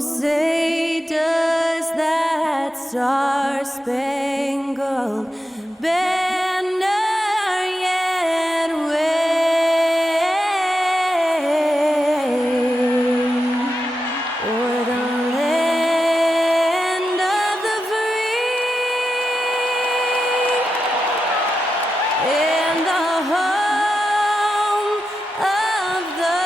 say does that star-spangled banner yet wave o'er the land of the free and the home of the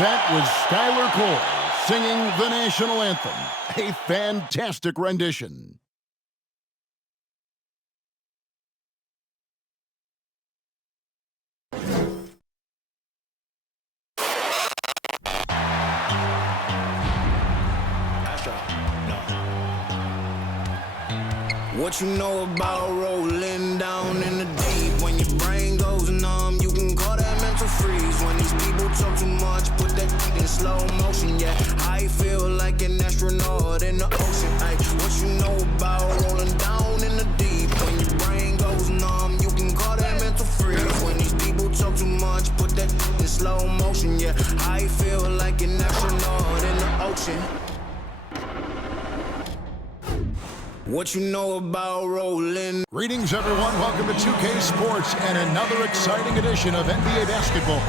That was Skylar Cole singing the national anthem. A fantastic rendition. What you know about rolling down in the deep? When your brain goes numb, you can call that mental freeze. When these people talk too much, put that in slow motion, yeah. I feel like an astronaut in the ocean, ay. What you know about rolling down in the deep? When your brain goes numb, you can call that mental freeze. When these people talk too much, put that in slow motion, yeah. I feel like an astronaut in the ocean. What you know about rolling? Greetings, everyone. Welcome to 2K Sports and another exciting edition of NBA basketball.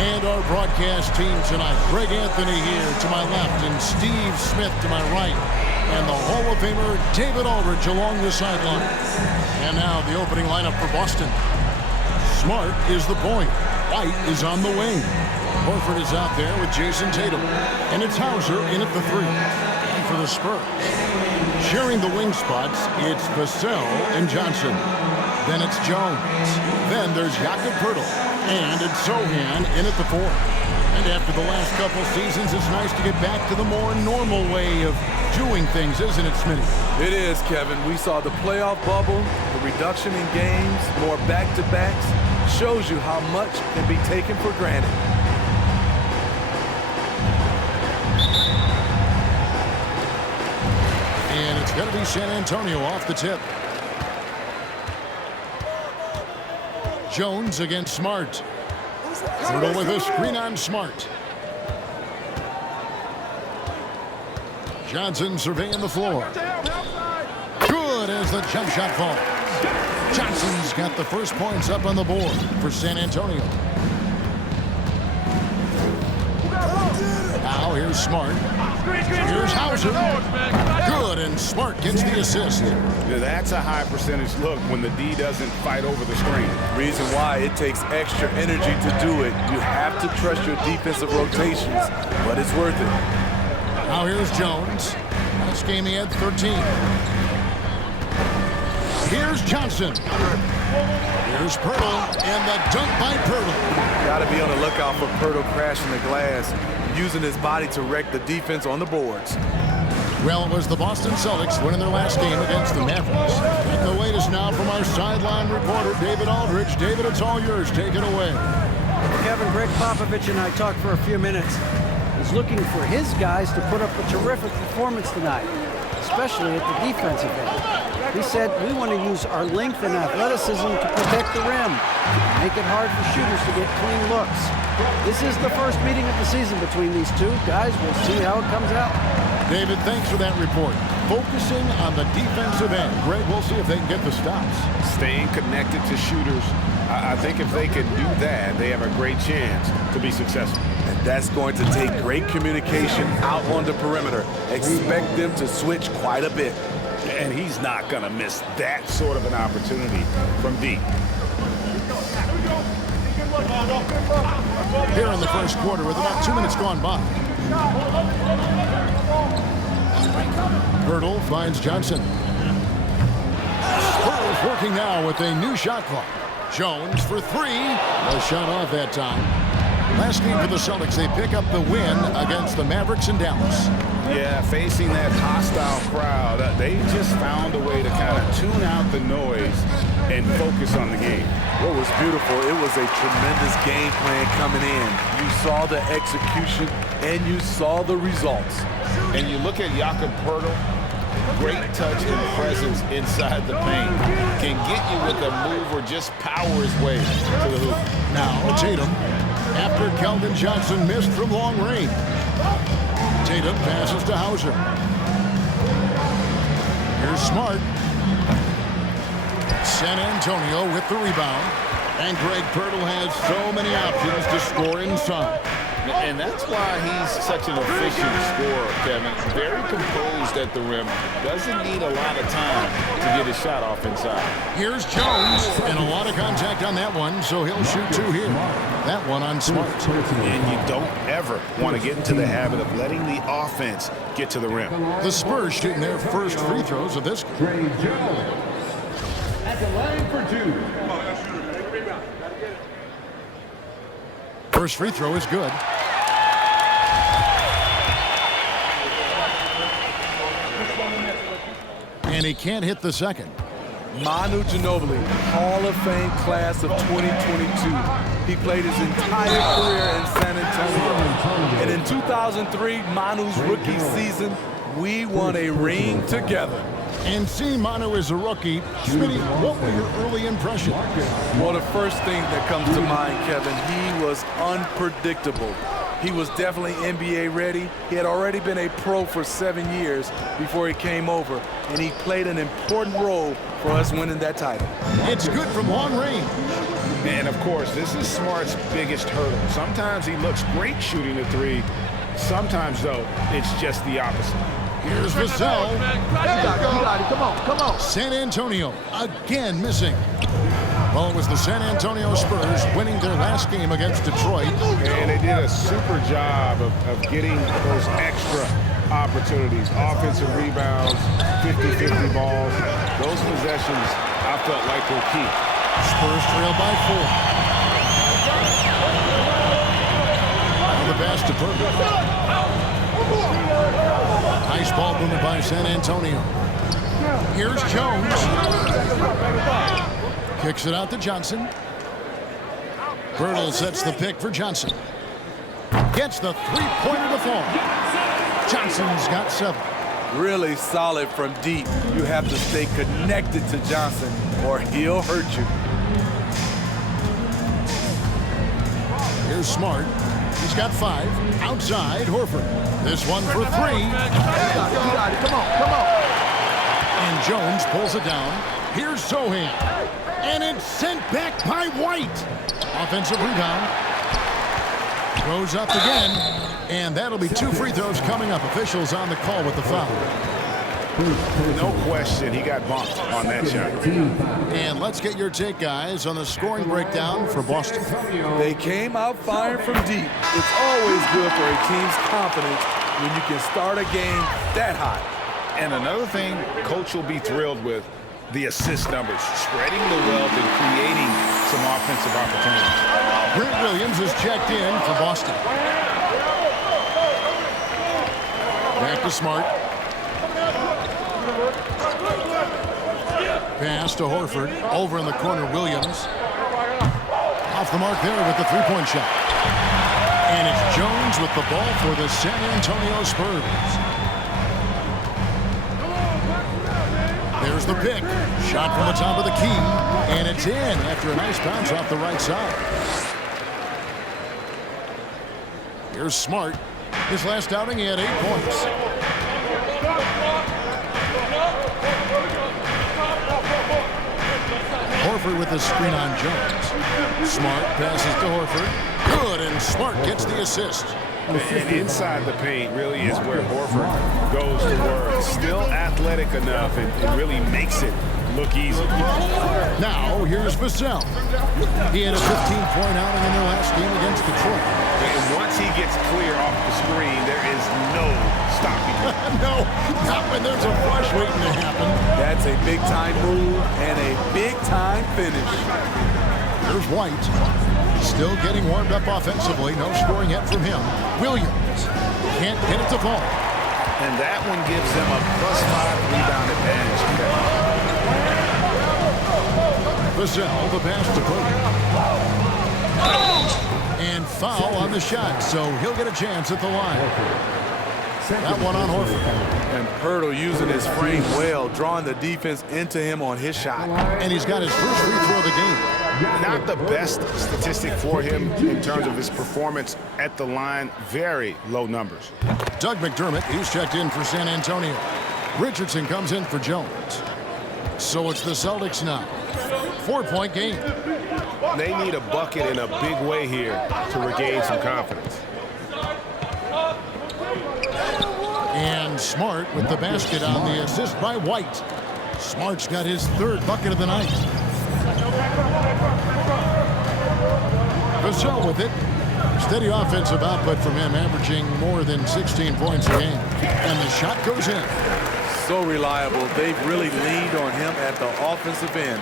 And our broadcast team tonight. Greg Anthony here to my left and Steve Smith to my right. And the Hall of Famer David Aldridge along the sideline. And now the opening lineup for Boston. Smart is the point. White is on the wing. Horford is out there with Jason Tatum. And it's Hauser in at the three. And for the Spurs, sharing the wing spots, it's Vassell and Johnson. Then it's Jones. Then there's Jakob Poeltl. And it's Sohan in at the four. And after the last couple seasons, it's nice to get back to the more normal way of doing things, isn't it, Smitty? It is, Kevin. We saw the playoff bubble, the reduction in games, more back-to-backs. Shows you how much can be taken for granted. And it's going to be San Antonio off the tip. Jones against Smart. Poeltl with a screen on Smart. Johnson surveying the floor. Good as the jump shot falls. Johnson's got the first points up on the board for San Antonio. Now here's Smart. Here's Hauser. Good, and Smart gets the assist. Yeah, that's a high percentage look when the D doesn't fight over the screen. Reason why it takes extra energy to do it. You have to trust your defensive rotations, but it's worth it. Now here's Jones. Last game he had 13. Here's Johnson. Here's Poeltl, and the dunk by Poeltl. Got to be on the lookout for Poeltl crashing the glass, using his body to wreck the defense on the boards. Well, it was the Boston Celtics winning their last game against the Mavericks. And the latest now from our sideline reporter, David Aldridge. David, it's all yours. Take it away. Kevin, Greg Popovich and I talked for a few minutes. He's looking for his guys to put up a terrific performance tonight, especially at the defensive end. He said, we want to use our length and athleticism to protect the rim, make it hard for shooters to get clean looks. This is the first meeting of the season between these two guys. We'll see how it comes out. David, thanks for that report. Focusing on the defensive end. Greg, we'll see if they can get the stops. Staying connected to shooters. I think if they can do that, they have a great chance to be successful. And that's going to take great communication out on the perimeter. Expect them to switch quite a bit. And he's not going to miss that sort of an opportunity from deep. Here in the first quarter with about 2 minutes gone by. Poeltl finds Johnson. Spurs working now with a new shot clock. Jones for three. A shot off that time. Last game for the Celtics, they pick up the win against the Mavericks in Dallas. Yeah, facing that hostile crowd, they just found a way to kind of tune out the noise and focus on the game. What was beautiful, it was a tremendous game plan coming in. You saw the execution and you saw the results. And you look at Jakob Poeltl, great touch and presence inside the paint. Can get you with a move or just power his way to the hoop. Now Tatum, after Keldon Johnson missed from long range. Tatum passes to Hauser. Here's Smart. San Antonio with the rebound. And Greg Pirtle has so many options to score inside. And that's why he's such an efficient scorer, Kevin. Very composed at the rim. Doesn't need a lot of time to get his shot off inside. Here's Jones. And a lot of contact on that one, so he'll shoot two here. That one on Smart. And you don't ever want to get into the habit of letting the offense get to the rim. The Spurs shooting their first free throws of this game. Trey Jones at the line for two. First free throw is good. And he can't hit the second. Manu Ginobili, Hall of Fame class of 2022. He played his entire career in San Antonio. And in 2003, Manu's rookie season, we won a ring together. And seeing Manu as a rookie, Smitty, what were your early impressions? Well, the first thing that comes to mind, Kevin, he was unpredictable. He was definitely NBA ready. He had already been a pro for 7 years before he came over, and he played an important role for us winning that title. It's good from long range. And, of course, this is Smart's biggest hurdle. Sometimes he looks great shooting the three. Sometimes, though, it's just the opposite. Here's Vassell. Come on. San Antonio again missing. Well, it was the San Antonio Spurs winning their last game against Detroit. And they did a super job of getting those extra opportunities. Offensive rebounds, 50-50 balls. Those possessions, I felt like were key. Spurs trail by 4. Now the pass to Burger. Nice ball movement by San Antonio. Here's Jones. Kicks it out to Johnson. Birtle sets the pick for Johnson. Gets the three-pointer to fall. Johnson's got 7. Really solid from deep. You have to stay connected to Johnson or he'll hurt you. Here's Smart. He's got 5. Outside, Horford. This one for 3. Come on. And Jones pulls it down. Here's Sohan. And it's sent back by White. Offensive rebound. Goes up again. And that'll be 2 free throws coming up. Officials on the call with the foul. No question, he got bumped on that shot. And let's get your take, guys, on the scoring breakdown for Boston. They came out firing from deep. It's always good for a team's confidence when you can start a game that hot. And another thing Coach will be thrilled with, the assist numbers, spreading the wealth and creating some offensive opportunities. Grant Williams is checked in for Boston. Back to Smart. Pass to Horford. Over in the corner, Williams. Off the mark there with the three-point shot. And it's Jones with the ball for the San Antonio Spurs. There's the pick. Shot from the top of the key. And it's in after a nice bounce off the right side. Here's Smart. His last outing, he had 8 points. Horford with the screen on Jones. Smart passes to Horford. Good, and Smart gets the assist. And inside the paint really is where Horford goes to work. Still athletic enough and really makes it look easy. Now, here's Vassell. He had a 15-point outing in their last game against Detroit. And once he gets clear off the screen, there is no stopping him. No, not when there's a rush waiting to happen. That's a big-time move and a big-time finish. There's White. Still getting warmed up offensively. No scoring yet from him. Williams can't get it to fall. And that one gives them a +5 rebound advantage. Vassell, the pass to Booker. And foul on the shot, so he'll get a chance at the line. That one on Horford. And Hurdle using his frame well, drawing the defense into him on his shot. And he's got his first free throw of the game. Not the best statistic for him in terms of his performance at the line. Very low numbers. Doug McDermott, he's checked in for San Antonio. Richardson comes in for Jones. So it's the Celtics now. 4-point game. They need a bucket in a big way here to regain some confidence. And Smart with the basket on the assist by White. Smart's got his third bucket of the night. Vassell with it. Steady offensive output from him, averaging more than 16 points a game. And the shot goes in. So reliable. They've really leaned on him at the offensive end.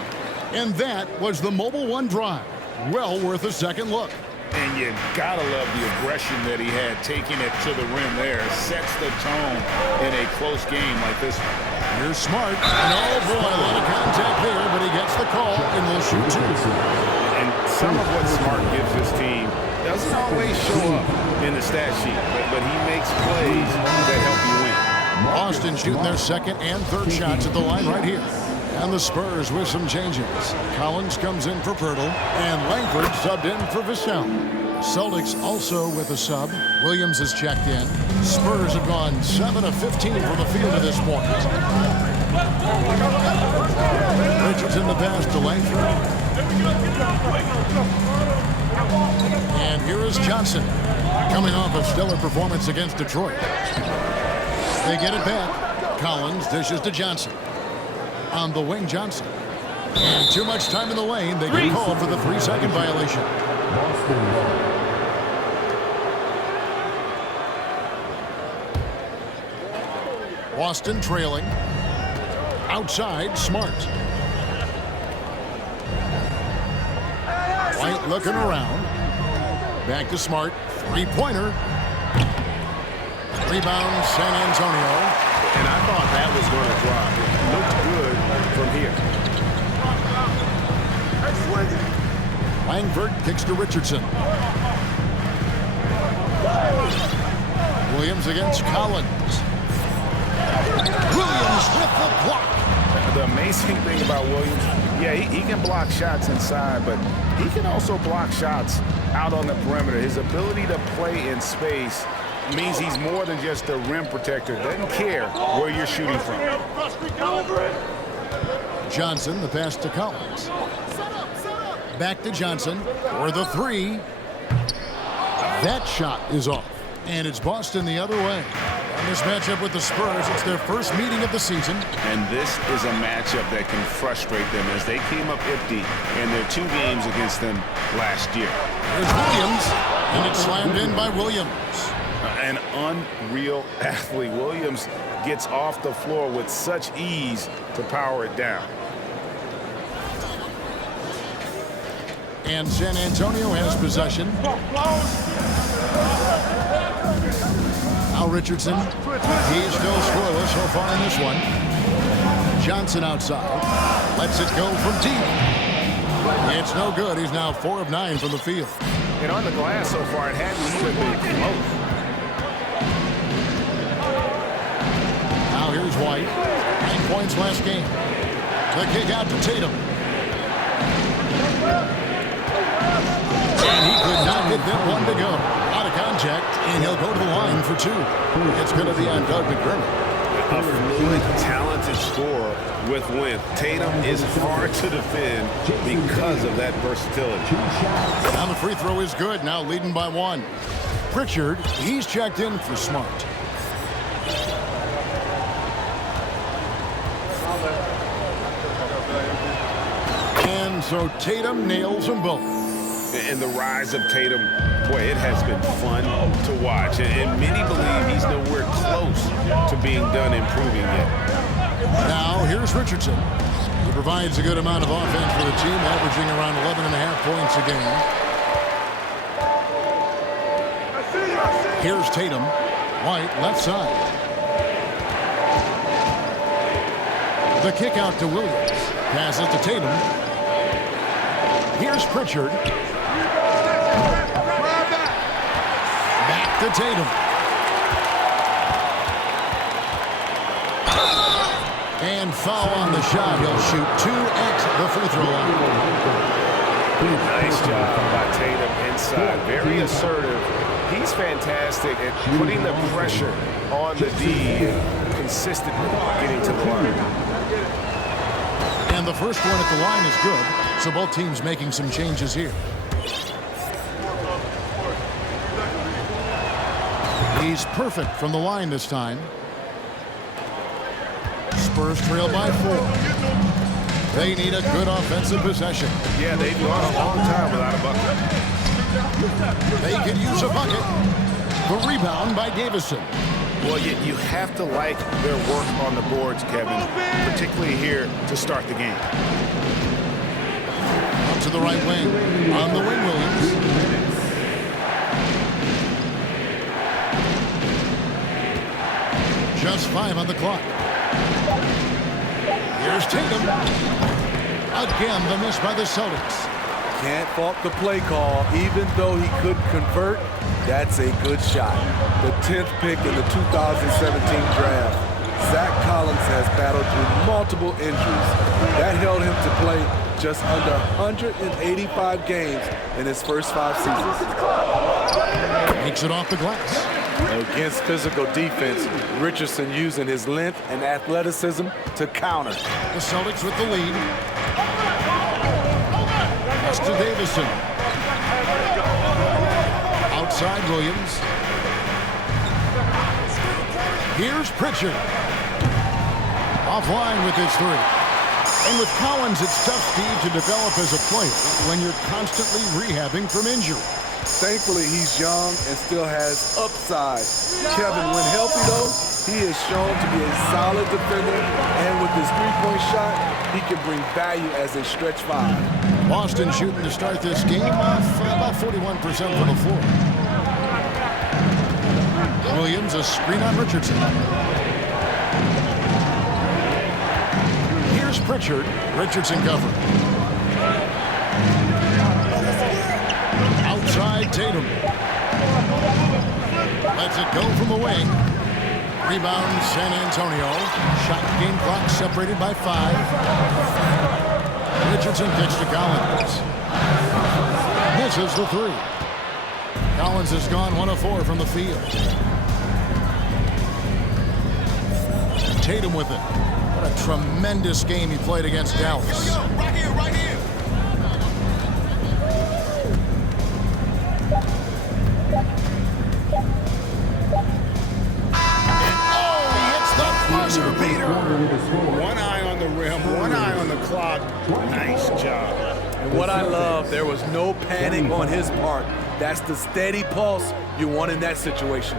And that was the Mobile One drive. Well worth a second look. And you gotta love the aggression that he had, taking it to the rim there. Sets the tone in a close game like this one. Here's Smart. And oh boy, a lot of contact there, but he gets the call and will shoot two. And some of what Smart gives his team doesn't always show up in the stat sheet, but he makes plays that help you win. Boston shooting their second and third shots at the line right here. And the Spurs with some changes. Collins comes in for Pirtle, and Langford subbed in for Vassell. Celtics also with a sub. Williams is checked in. Spurs have gone 7 of 15 from the field to this point. Richardson the pass to Langford. And here is Johnson, coming off a stellar performance against Detroit. They get it back. Collins dishes to Johnson. On the wing, Johnson. And too much time in the lane. They get called for the 3-second violation. Boston trailing. Outside, Smart. White looking around. Back to Smart. Three-pointer. Rebound, San Antonio. And I thought that was going to drop. It looked good from here. Langford kicks to Richardson. Williams against Collins. Williams with the block. The amazing thing about Williams, yeah, he can block shots inside, but he can also block shots out on the perimeter. His ability to play in space means he's more than just a rim protector. Doesn't care where you're shooting from. Johnson, the pass to Collins. Back to Johnson for the three. That shot is off. And it's Boston the other way. In this matchup with the Spurs, it's their first meeting of the season. And this is a matchup that can frustrate them as they came up empty in their 2 games against them last year. There's Williams, and it's slammed in by Williams. An unreal athlete. Williams gets off the floor with such ease to power it down. And San Antonio has possession. Al Richardson, he's still scoreless so far in this one. Johnson outside, lets it go from deep. It's no good. He's now 4 of 9 from the field. And on the glass so far, it hadn't even been close. Now here's White. 9 points last game. The kick out to Tatum. And he could not get that one to go. Out of contact, and he'll go to the line for 2. It's going to be on Doug McDermott. A fluid, talented scorer with length. Tatum is hard to defend because of that versatility. Now the free throw is good, now leading by 1. Pritchard, he's checked in for Smart. And so Tatum nails them both. And the rise of Tatum, boy, it has been fun to watch. And many believe he's nowhere close to being done improving yet. Now, here's Richardson. He provides a good amount of offense for the team, averaging around 11.5 points a game. Here's Tatum. White, left side. The kick out to Williams. Passes to Tatum. Here's Pritchard. Back to Tatum. And foul on the shot. He'll shoot 2 at the free throw line. Nice job by Tatum inside. Very assertive. He's fantastic at putting the pressure on the D and consistently getting to the line. And the first one at the line is good. So both teams making some changes here. He's perfect from the line this time. Spurs trail by 4. They need a good offensive possession. Yeah, they've gone a long time without a bucket. They could use a bucket. The rebound by Davison. Well, you have to like their work on the boards, Kevin, particularly here to start the game. Up to the right wing. On the wing, Williams. Just 5 on the clock. Here's Tatum. Again, the miss by the Celtics. Can't fault the play call. Even though he couldn't convert, that's a good shot. The 10th pick in the 2017 draft. Zach Collins has battled through multiple injuries. That held him to play just under 185 games in his first 5 seasons. Makes it off the glass. Against physical defense, Richardson using his length and athleticism to counter. The Celtics with the lead. Pass to Davison. Outside Williams. Here's Pritchard. Offline with his 3. And with Collins, it's tough, Steve, to develop as a player when you're constantly rehabbing from injury. Thankfully, he's young and still has upside. Kevin, when healthy, though, he is shown to be a solid defender, and with his three-point shot, he can bring value as a stretch 5. Boston shooting to start this game off about 41% from the floor. Williams, a screen on Richardson. Here's Pritchard. Richardson covered. Outside Tatum. Lets it go from the wing. Rebound San Antonio. Shot game clock separated by 5. Richardson kicks to Collins. Misses the 3. Collins has gone 1 of 4 from the field. Tatum with it. What a tremendous game he played against Dallas. Right here, right here. One eye on the rim, one eye on the clock. Nice job. And what I love, there was no panic on his part. That's the steady pulse you want in that situation.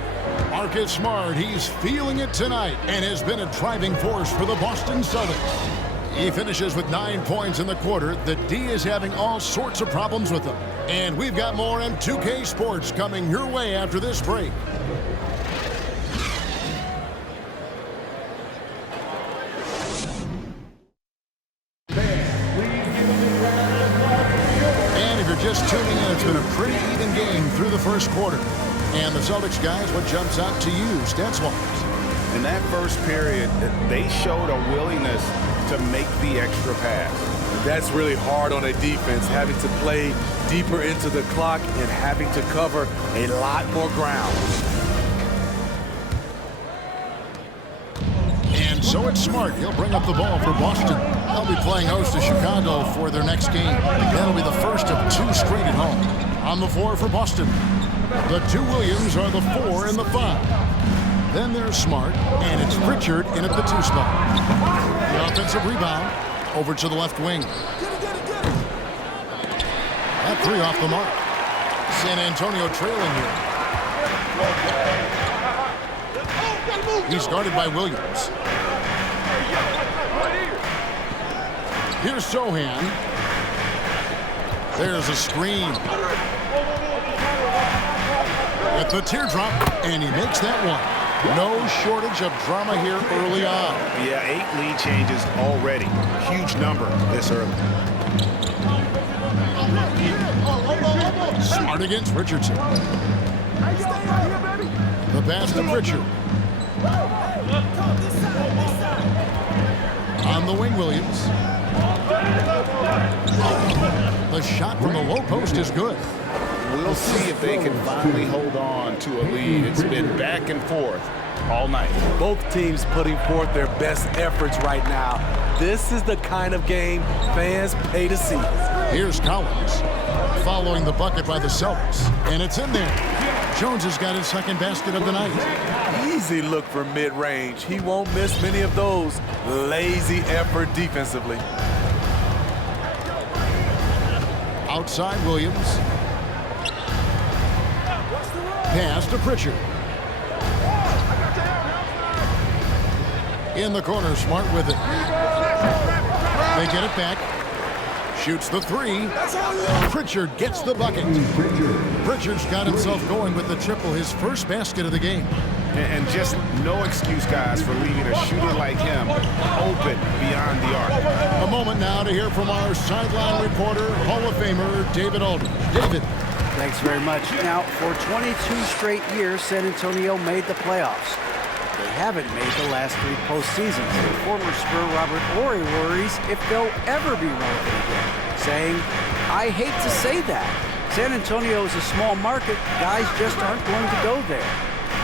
Marcus Smart, he's feeling it tonight and has been a driving force for the Boston Celtics. He finishes with 9 points in the quarter. The D is having all sorts of problems with him. And we've got more M2K Sports coming your way after this break. And if you're just tuning in, it's been a pretty even game through the first quarter. And the Celtics guys, what jumps out to you, stats-wise? In that first period, they showed a willingness to make the extra pass. That's really hard on a defense, having to play deeper into the clock and having to cover a lot more ground. And so it's Smart. He'll bring up the ball for Boston. They'll be playing host to Chicago for their next game. That'll be the first of 2 straight at home. On the 4 for Boston. The 2 Williams are the 4 and the 5. Then there's Smart, and it's Pritchard in at the 2 spot. The offensive rebound over to the left wing. That 3 off the mark. San Antonio trailing here. He's guarded by Williams. Here's Sohan. There's a screen. With the teardrop, and he makes that one. No shortage of drama here early on. Yeah, 8 lead changes already. Huge number this early. Smart against Richardson. The pass to Pritchard. the wing, Williams. The shot from the low post is good. We'll see if they can finally hold on to a lead. It's been back and forth all night. Both teams putting forth their best efforts right now. This is the kind of game fans pay to see. Here's Collins following the bucket by the Celtics, and it's in there. Jones has got his second basket of the night. Easy look for mid-range. He won't miss many of those. Lazy effort defensively. Outside Williams. Pass to Pritchard. In the corner, Smart with it. They get it back. Shoots the three. Pritchard gets the bucket. Pritchard's got himself going with the triple, his first basket of the game. And just no excuse, guys, for leaving a shooter like him open beyond the arc. A moment now to hear from our sideline reporter, Hall of Famer David Aldridge. David. Thanks very much. Now, for 22 straight years, San Antonio made the playoffs. They haven't made the last 3 postseasons. Former Spur Robert Horry worries if they'll ever be relevant again, saying, "I hate to say that. San Antonio is a small market. Guys just aren't going to go there."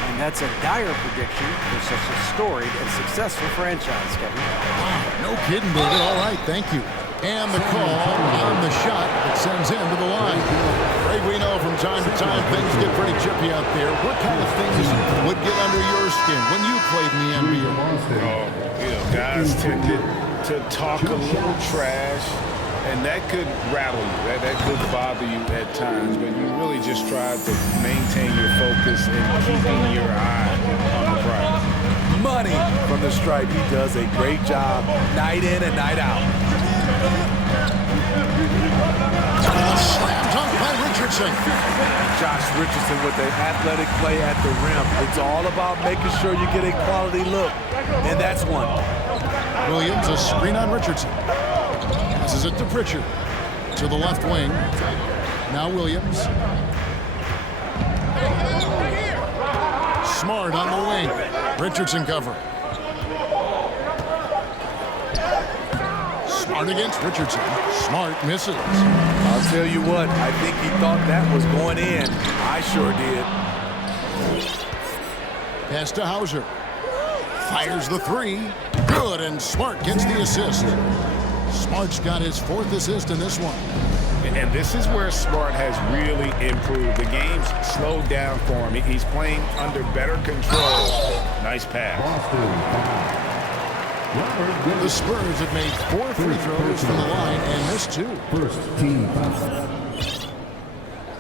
And that's a dire prediction for such a storied and successful franchise, Kevin. Wow, no kidding, David. All right, thank you. And the call on the shot that sends him to the line. Greg, we know from time to time things get pretty chippy out there. What kind of things would get under your skin when you played in the NBA? Guys tended to talk a little trash, and that could rattle you. That could bother you at times, but you really just tried to maintain your focus and keeping your eye on the prize. Money from the stripe. He does a great job night in and night out. Slam dunk by Richardson. Josh Richardson with an athletic play at the rim. It's all about making sure you get a quality look, and that's one. Williams, a screen on Richardson. Passes it to Pritchard. To the left wing. Now Williams. Smart on the wing. Richardson cover. Smart against Richardson. Smart misses. I'll tell you what, I think he thought that was going in. I sure did. Pass to Hauser. Fires the three. Good, and Smart gets the assist. Smart's got his 4th assist in this one. And this is where Smart has really improved. The game's slowed down for him. He's playing under better control. Nice pass. The Spurs have made 4 free throws from the line and missed 2. First team foul.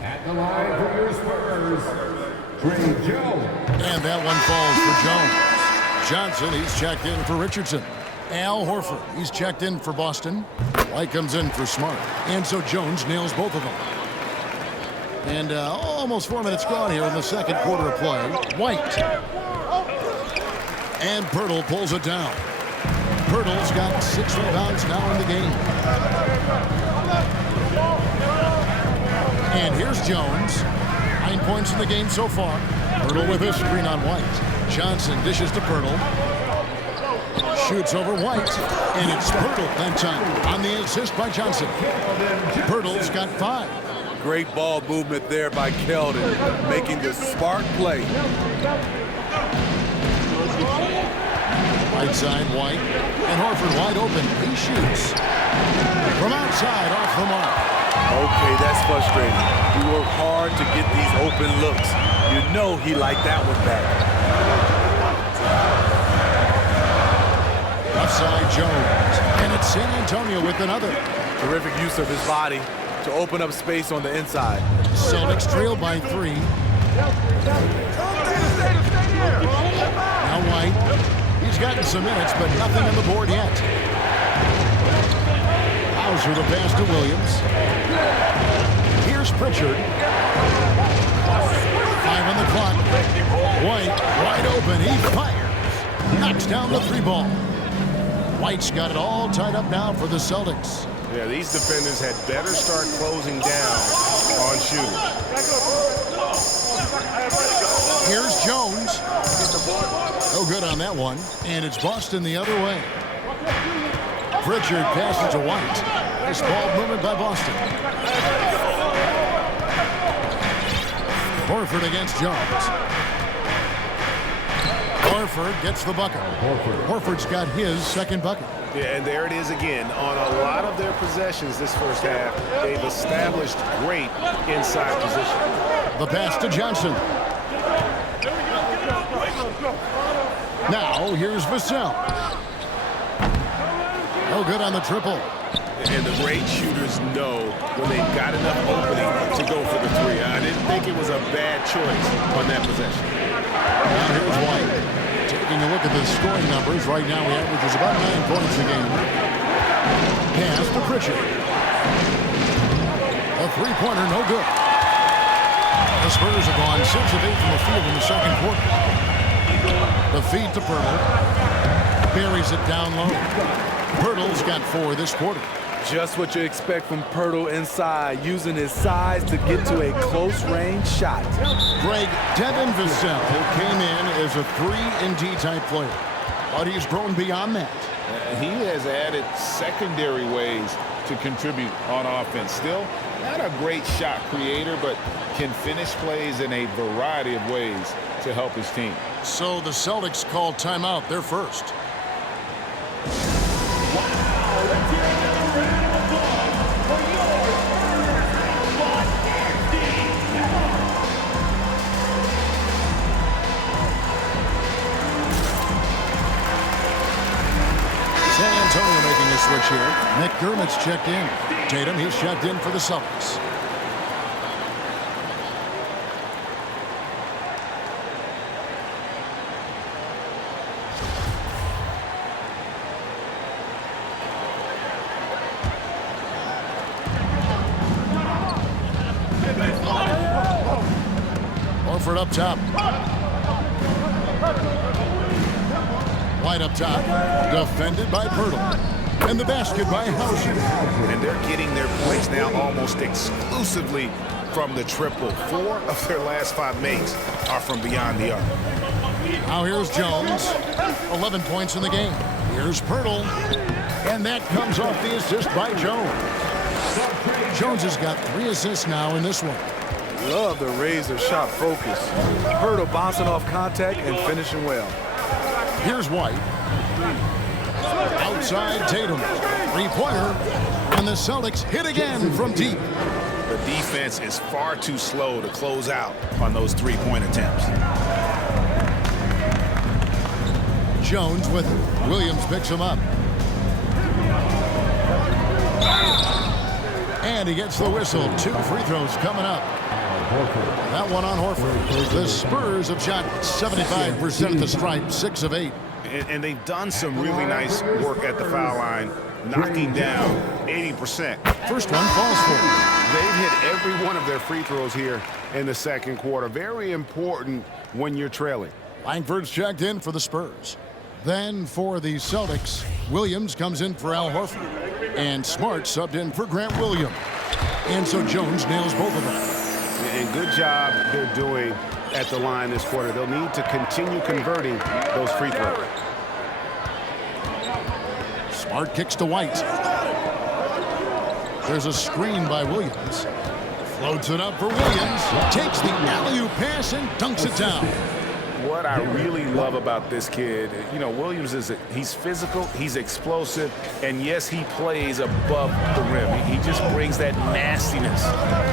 At the line for your Spurs, Trey Jones. And that one falls for Jones. Johnson, he's checked in for Richardson. Al Horford, he's checked in for Boston. White comes in for Smart. And so Jones nails both of them. And almost 4 minutes gone here in the second quarter of play. White. And Pirtle pulls it down. Pirtle's got 6 rebounds now in the game. And here's Jones. 9 points in the game so far. Pirtle with a screen on White. Johnson dishes to Pirtle. Shoots over White. And it's Pirtle that time on the assist by Johnson. Pirtle's got 5. Great ball movement there by Keldon, making the smart play. Right side, White. And Horford wide open. He shoots. From outside, off the mark. Okay, that's frustrating. He worked hard to get these open looks. You know he liked that one back. Left side, Jones. And it's San Antonio with another. Terrific use of his body to open up space on the inside. Celtics trail by 3. Now White. He's gotten some minutes, but nothing on the board yet. Hauser the pass to Williams. Here's Pritchard. 5 on the clock. White wide open. He fires. Knocks down the 3 ball. White's got it all tied up now for the Celtics. Yeah, these defenders had better start closing down on shooting. Here's Jones. No good on that one. And it's Boston the other way. Pritchard passes to White. Nice ball movement by Boston. Horford against Jones. Horford gets the bucket. Horford's got his second bucket. Yeah, and there it is again. On a lot of their possessions this first half, they've established great inside position. The pass to Johnson. Now, here's Vassell. No good on the triple. And the great shooters know when they've got enough opening to go for the three. I didn't think it was a bad choice on that possession. Now here's White. Taking a look at the scoring numbers, right now he averages about 9 points a game. Pass to Pritchard. A three-pointer, no good. The Spurs have gone 6 of 8 from the field in the second quarter. The feed to Pirtle. Buries it down low. Pirtle's got 4 this quarter. Just what you expect from Pirtle inside, using his size to get to a close-range shot. Greg, Devin Vassell came in as a 3-and-D type player, but he's grown beyond that. He has added secondary ways to contribute on offense. Still not a great shot creator, but can finish plays in a variety of ways to help his team. So the Celtics called timeout. They're first. San Antonio making a switch here. McDermott's checked in. Tatum, he's checked in for the Celtics. Horford up top. White up top. Defended by Pirtle. And the basket by Hauser. And they're getting their points now almost exclusively from the triple. 4 of their last 5 makes are from beyond the arc. Now here's Jones. 11 points in the game. Here's Pirtle. And that comes off the assist by Jones. Jones has got 3 assists now in this one. Love the razor shot focus. Pirtle bouncing off contact and finishing well. Here's White. Outside Tatum. 3-pointer. And the Celtics hit again from deep. The defense is far too slow to close out on those 3-point attempts. Jones with it. Williams picks him up. And he gets the whistle. 2 free throws coming up. That one on Horford. The Spurs have shot 75% at the stripe, 6 of 8. And they've done some really nice work at the foul line, knocking down 80%. First one falls for him. They've hit every one of their free throws here in the second quarter. Very important when you're trailing. Langford's checked in for the Spurs. Then for the Celtics, Williams comes in for Al Horford. And Smart subbed in for Grant Williams. And so Jones nails both of them. And good job they're doing at the line this quarter. They'll need to continue converting those free throws. Smart kicks to White. There's a screen by Williams. Floats it up for Williams. Takes the alley-oop pass and dunks it down. What I really love about this kid, you know, Williams he's physical, he's explosive, and yes, he plays above the rim. He just brings that nastiness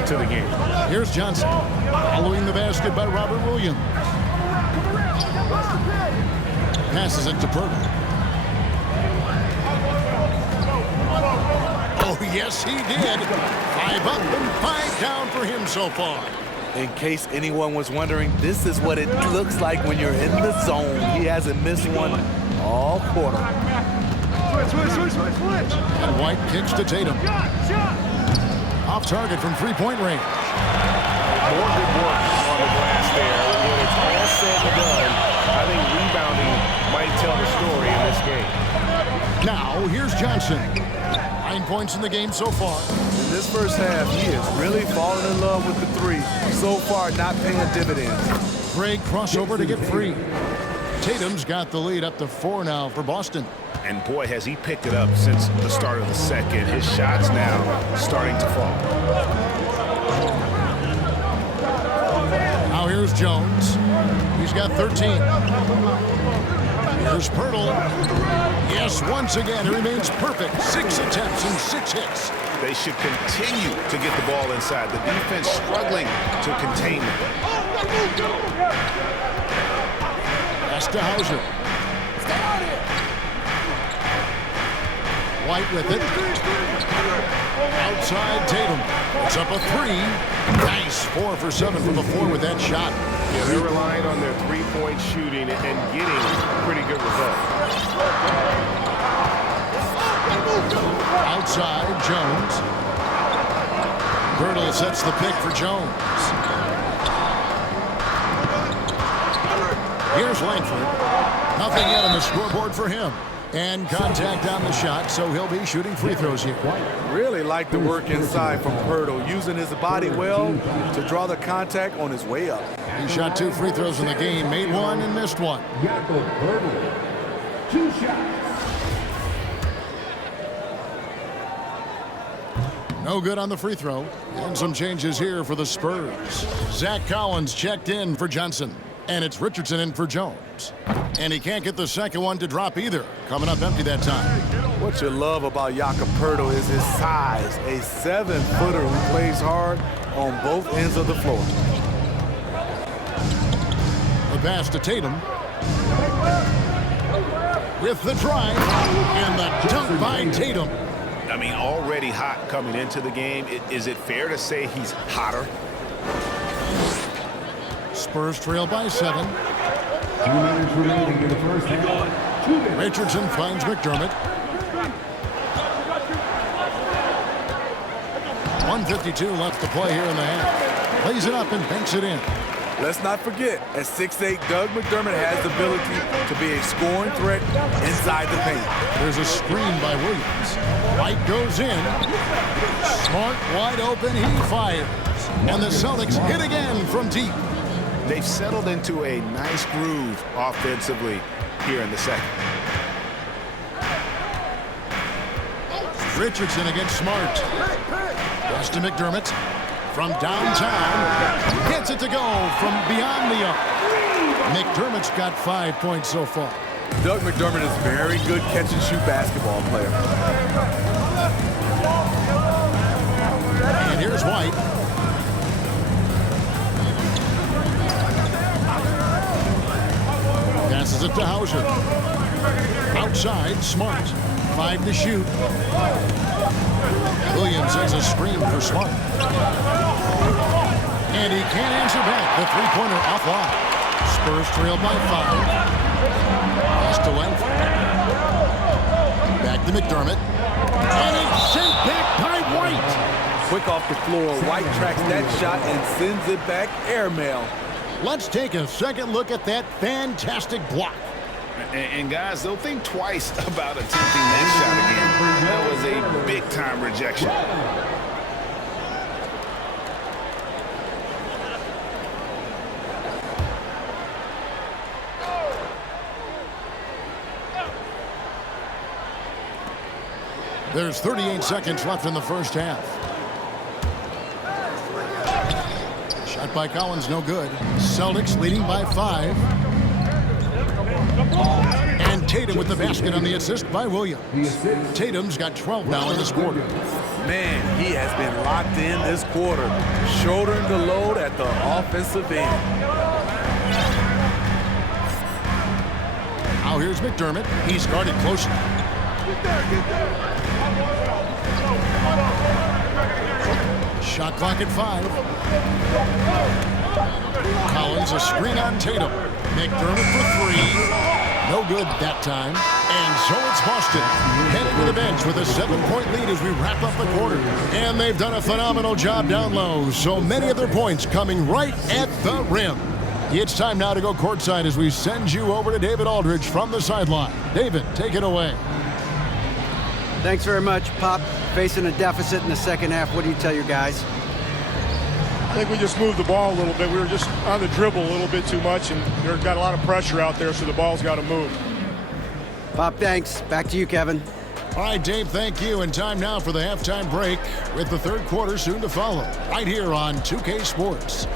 to the game. Here's Johnson. Following the basket by Robert Williams. Passes it to Pirtle. Oh, yes, he did. 5 up and 5 down for him so far. In case anyone was wondering, this is what it looks like when you're in the zone. He hasn't missed one all quarter. And White kicks to Tatum. Off target from 3-point range. More good work on the glass there. When it's all said and done, I think rebounding might tell the story in this game. Now, here's Johnson. 9 points in the game so far. In this first half, he is really falling in love with the 3. So far, not paying dividends. Great crossover to get free. Tatum's got the lead up to 4 now for Boston. And boy, has he picked it up since the start of the second. His shots now starting to fall. Now here's Jones. He's got 13. Here's Pirtle. Yes, once again, he remains perfect. 6 attempts and 6 hits. They should continue to get the ball inside. The defense struggling to contain them. Pass to Hauser. White with it. Outside Tatum. It's up a 3. Nice. 4 for 7 from the floor with that shot. Yeah, they're relying on their three-point shooting and getting pretty good results. Outside, Jones. Birtle sets the pick for Jones. Here's Langford. Nothing yet on the scoreboard for him. And contact on the shot, so he'll be shooting free throws here. Really like the work inside from Pirtle, using his body well to draw the contact on his way up. He shot 2 free throws in the game, made 1 and missed 1. Jakob Pirtle. 2 shots. No good on the free throw. And some changes here for the Spurs. Zach Collins checked in for Johnson. And it's Richardson in for Jones. And he can't get the second one to drop either. Coming up empty that time. What you love about Jakob Pirtle is his size. A 7-footer who plays hard on both ends of the floor. The pass to Tatum. With the drive. And the dunk by Tatum. I mean, already hot coming into the game. Is it fair to say he's hotter? Spurs trail by 7. 2 minutes remaining in the first half. 2 minutes. Richardson finds McDermott. 1:52 left to play here in the half. Plays it up and banks it in. Let's not forget, at 6'8", Doug McDermott has the ability to be a scoring threat inside the paint. There's a screen by Williams. White goes in. Smart wide open. He fires. And the Celtics hit again from deep. They've settled into a nice groove offensively here in the second. Richardson against Smart. Pass to McDermott. From downtown. Gets it to go from beyond the arc. McDermott's got 5 points so far. Doug McDermott is a very good catch-and-shoot basketball player. And here's White. Passes it to Hauser. Outside, Smart. 5 to shoot. Williams has a screen for Smart. And he can't answer back. The three-pointer offline. Spurs trail by 5. Pass to Langford. Back to McDermott. And it's sent back by White. Quick off the floor, White tracks that shot and sends it back airmail. Let's take a second look at that fantastic block. And guys, they'll think twice about attempting that shot again. That was a big-time rejection. There's 38 seconds left in the first half. Shot by Collins, no good. Celtics leading by 5. And Tatum with the basket on the assist by Williams. Tatum's got 12 now in this quarter. Man, he has been locked in this quarter, shouldering the load at the offensive end. Now here's McDermott. He's guarded closely. Shot clock at 5. Collins a screen on Tatum. McDermott for 3. No good that time. And so it's Boston heading to the bench with a 7-point lead as we wrap up the quarter. And they've done a phenomenal job down low. So many of their points coming right at the rim. It's time now to go courtside as we send you over to David Aldridge from the sideline. David, take it away. Thanks very much, Pop. Facing a deficit in the second half, what do you tell your guys? I think we just moved the ball a little bit. We were just on the dribble a little bit too much, and there got a lot of pressure out there, so the ball's got to move. Bob, thanks. Back to you, Kevin. All right, Dave, thank you. And time now for the halftime break with the third quarter soon to follow right here on 2K Sports.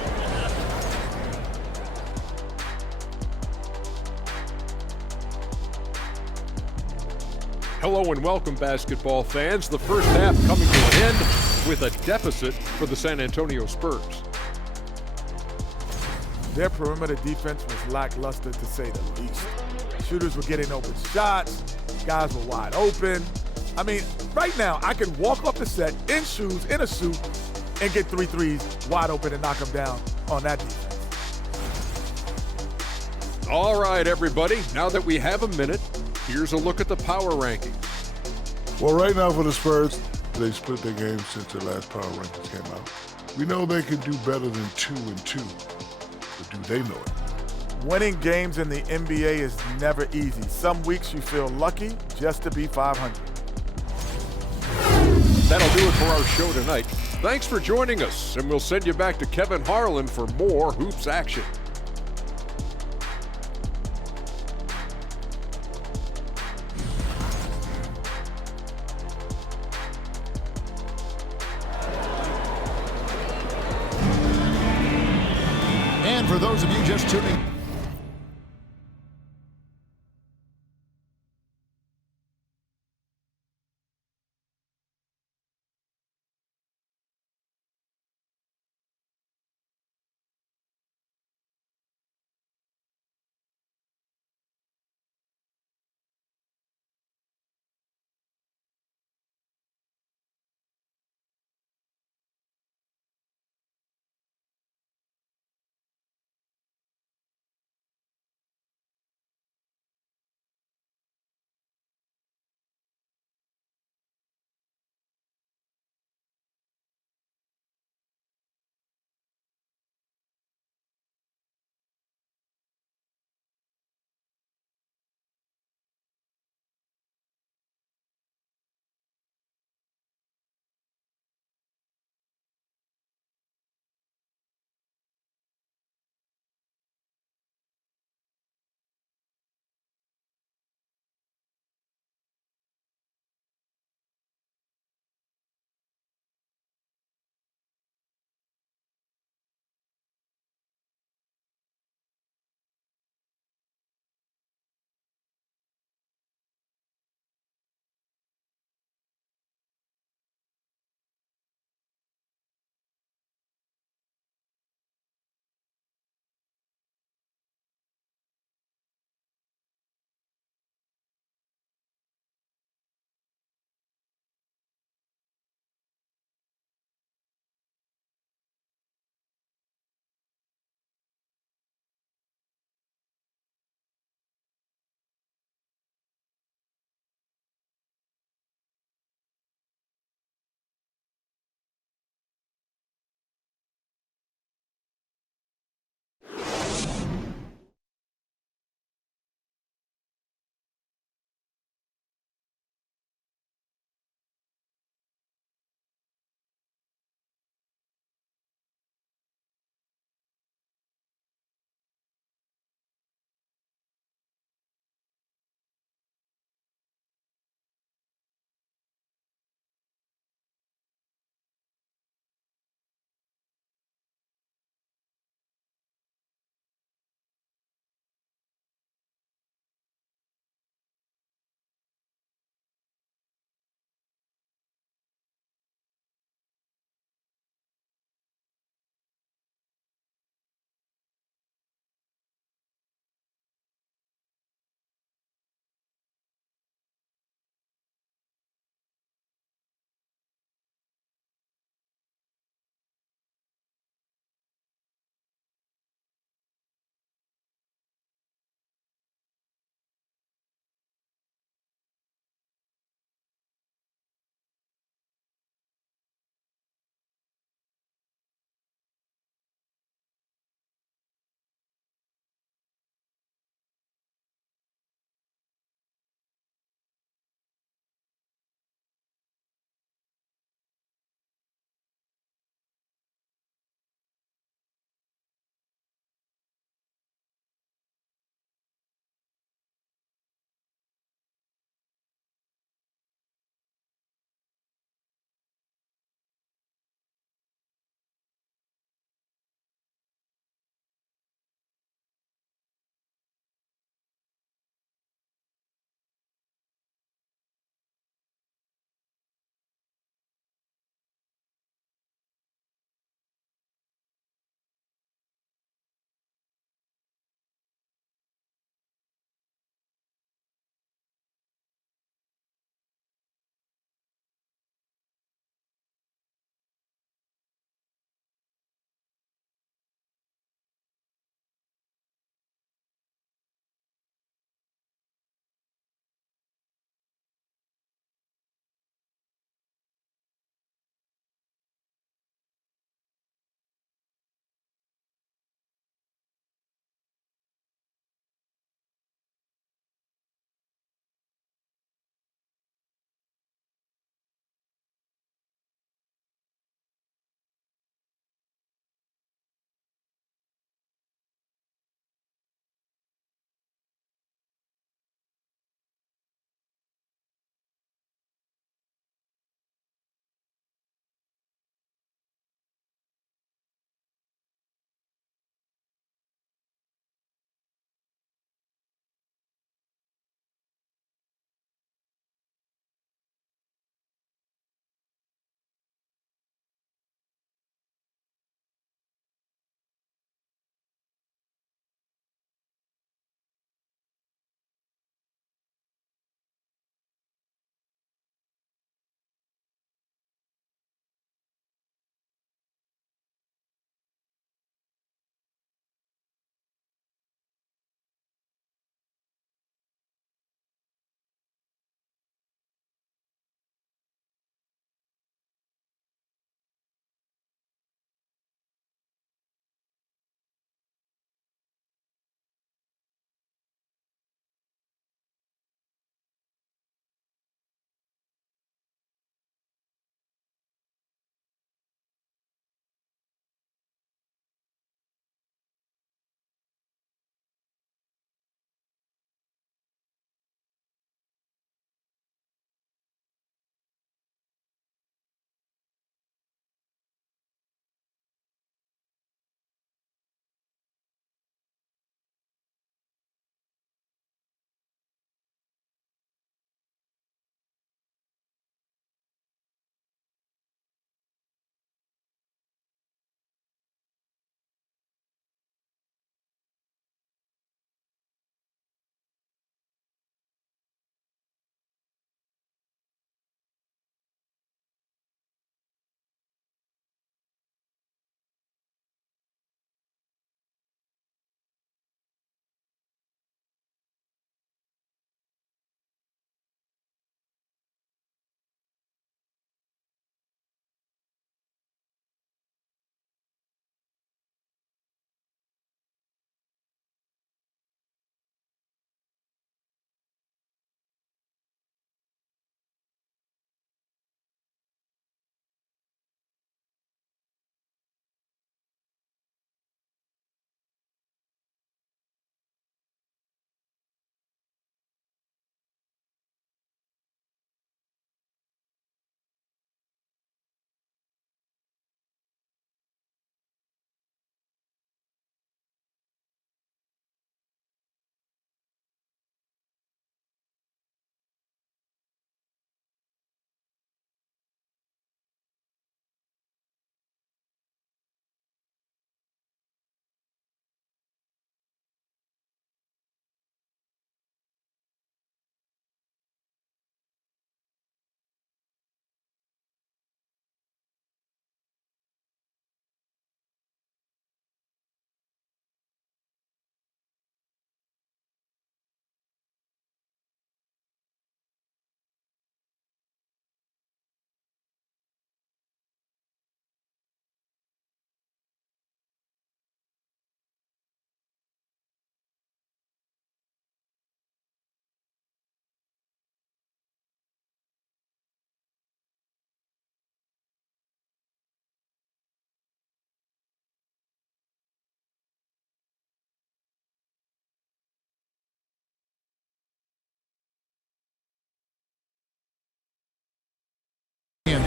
Hello and welcome, basketball fans. The first half coming to an end with a deficit for the San Antonio Spurs. Their perimeter defense was lackluster, to say the least. Shooters were getting open shots. Guys were wide open. I mean, right now, I can walk off the set in shoes, in a suit, and get 3 threes wide open and knock them down on that defense. All right, everybody. Now that we have a minute, here's a look at the power rankings. Well, right now for the Spurs, they split their game since their last power rankings came out. We know they can do better than 2-2, but do they know it? Winning games in the NBA is never easy. Some weeks you feel lucky just to be 500. That'll do it for our show tonight. Thanks for joining us, and we'll send you back to Kevin Harlan for more hoops action. And for those of you just tuning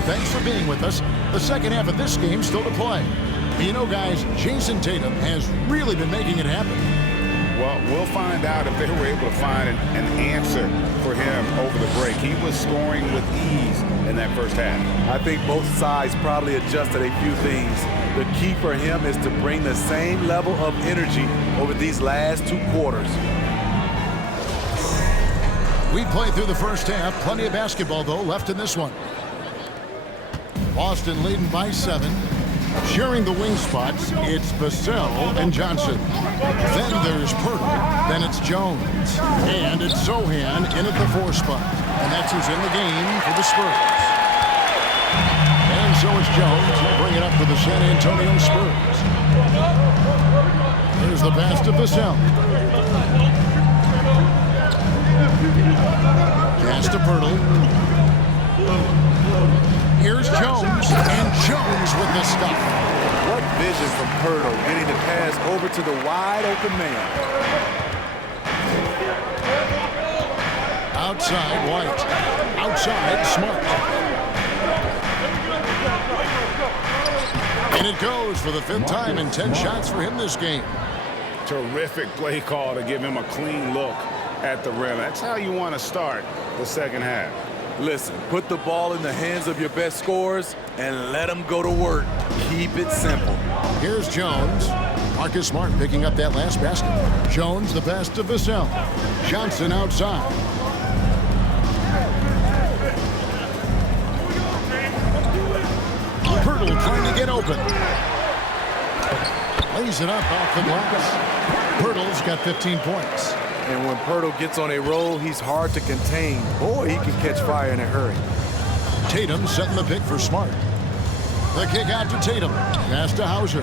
Thanks for being with us. The second half of this game still to play. You know, guys, Jason Tatum has really been making it happen. Well, we'll find out if they were able to find an answer for him over the break. He was scoring with ease in that first half. I think both sides probably adjusted a few things. The key for him is to bring the same level of energy over these last 2 quarters. We played through the first half. Plenty of basketball, though, left in this one. Boston leading by 7. Sharing the wing spots, it's Vassell and Johnson. Then there's Pirtle. Then it's Jones. And it's Sochan in at the 4 spot. And that's who's in the game for the Spurs. And so it's Jones. He'll bring it up for the San Antonio Spurs. Here's the pass to Vassell. Pass to Pirtle. Here's Jones, and Jones with the stuff. What vision from Pirtle, getting the pass over to the wide-open man. Outside, White. Outside, Smart. And it goes for the 5th time and 10 shots for him this game. Terrific play call to give him a clean look at the rim. That's how you want to start the second half. Listen, put the ball in the hands of your best scorers and let them go to work. Keep it simple. Here's Jones. Marcus Smart picking up that last basket. Jones the pass to Vassell. Johnson outside. Pirtle trying to get open. Lays it up off the glass. Pirtle's got 15 points. And when Pirtle gets on a roll, he's hard to contain. Boy, he can catch fire in a hurry. Tatum setting the pick for Smart. The kick out to Tatum. Pass to Hauser.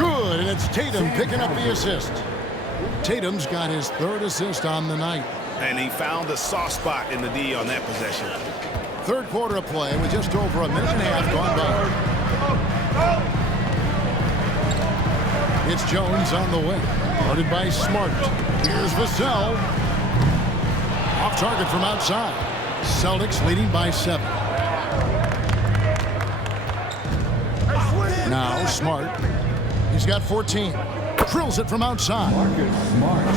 Good, and it's Tatum picking up the assist. Tatum's got his 3rd assist on the night. And he found the soft spot in the D on that possession. 3rd quarter of play with just over a minute and a half gone by. It's Jones on the wing. Guarded by Smart. Here's Vassell. Off target from outside. Celtics leading by 7. Now Smart. He's got 14. Drills it from outside.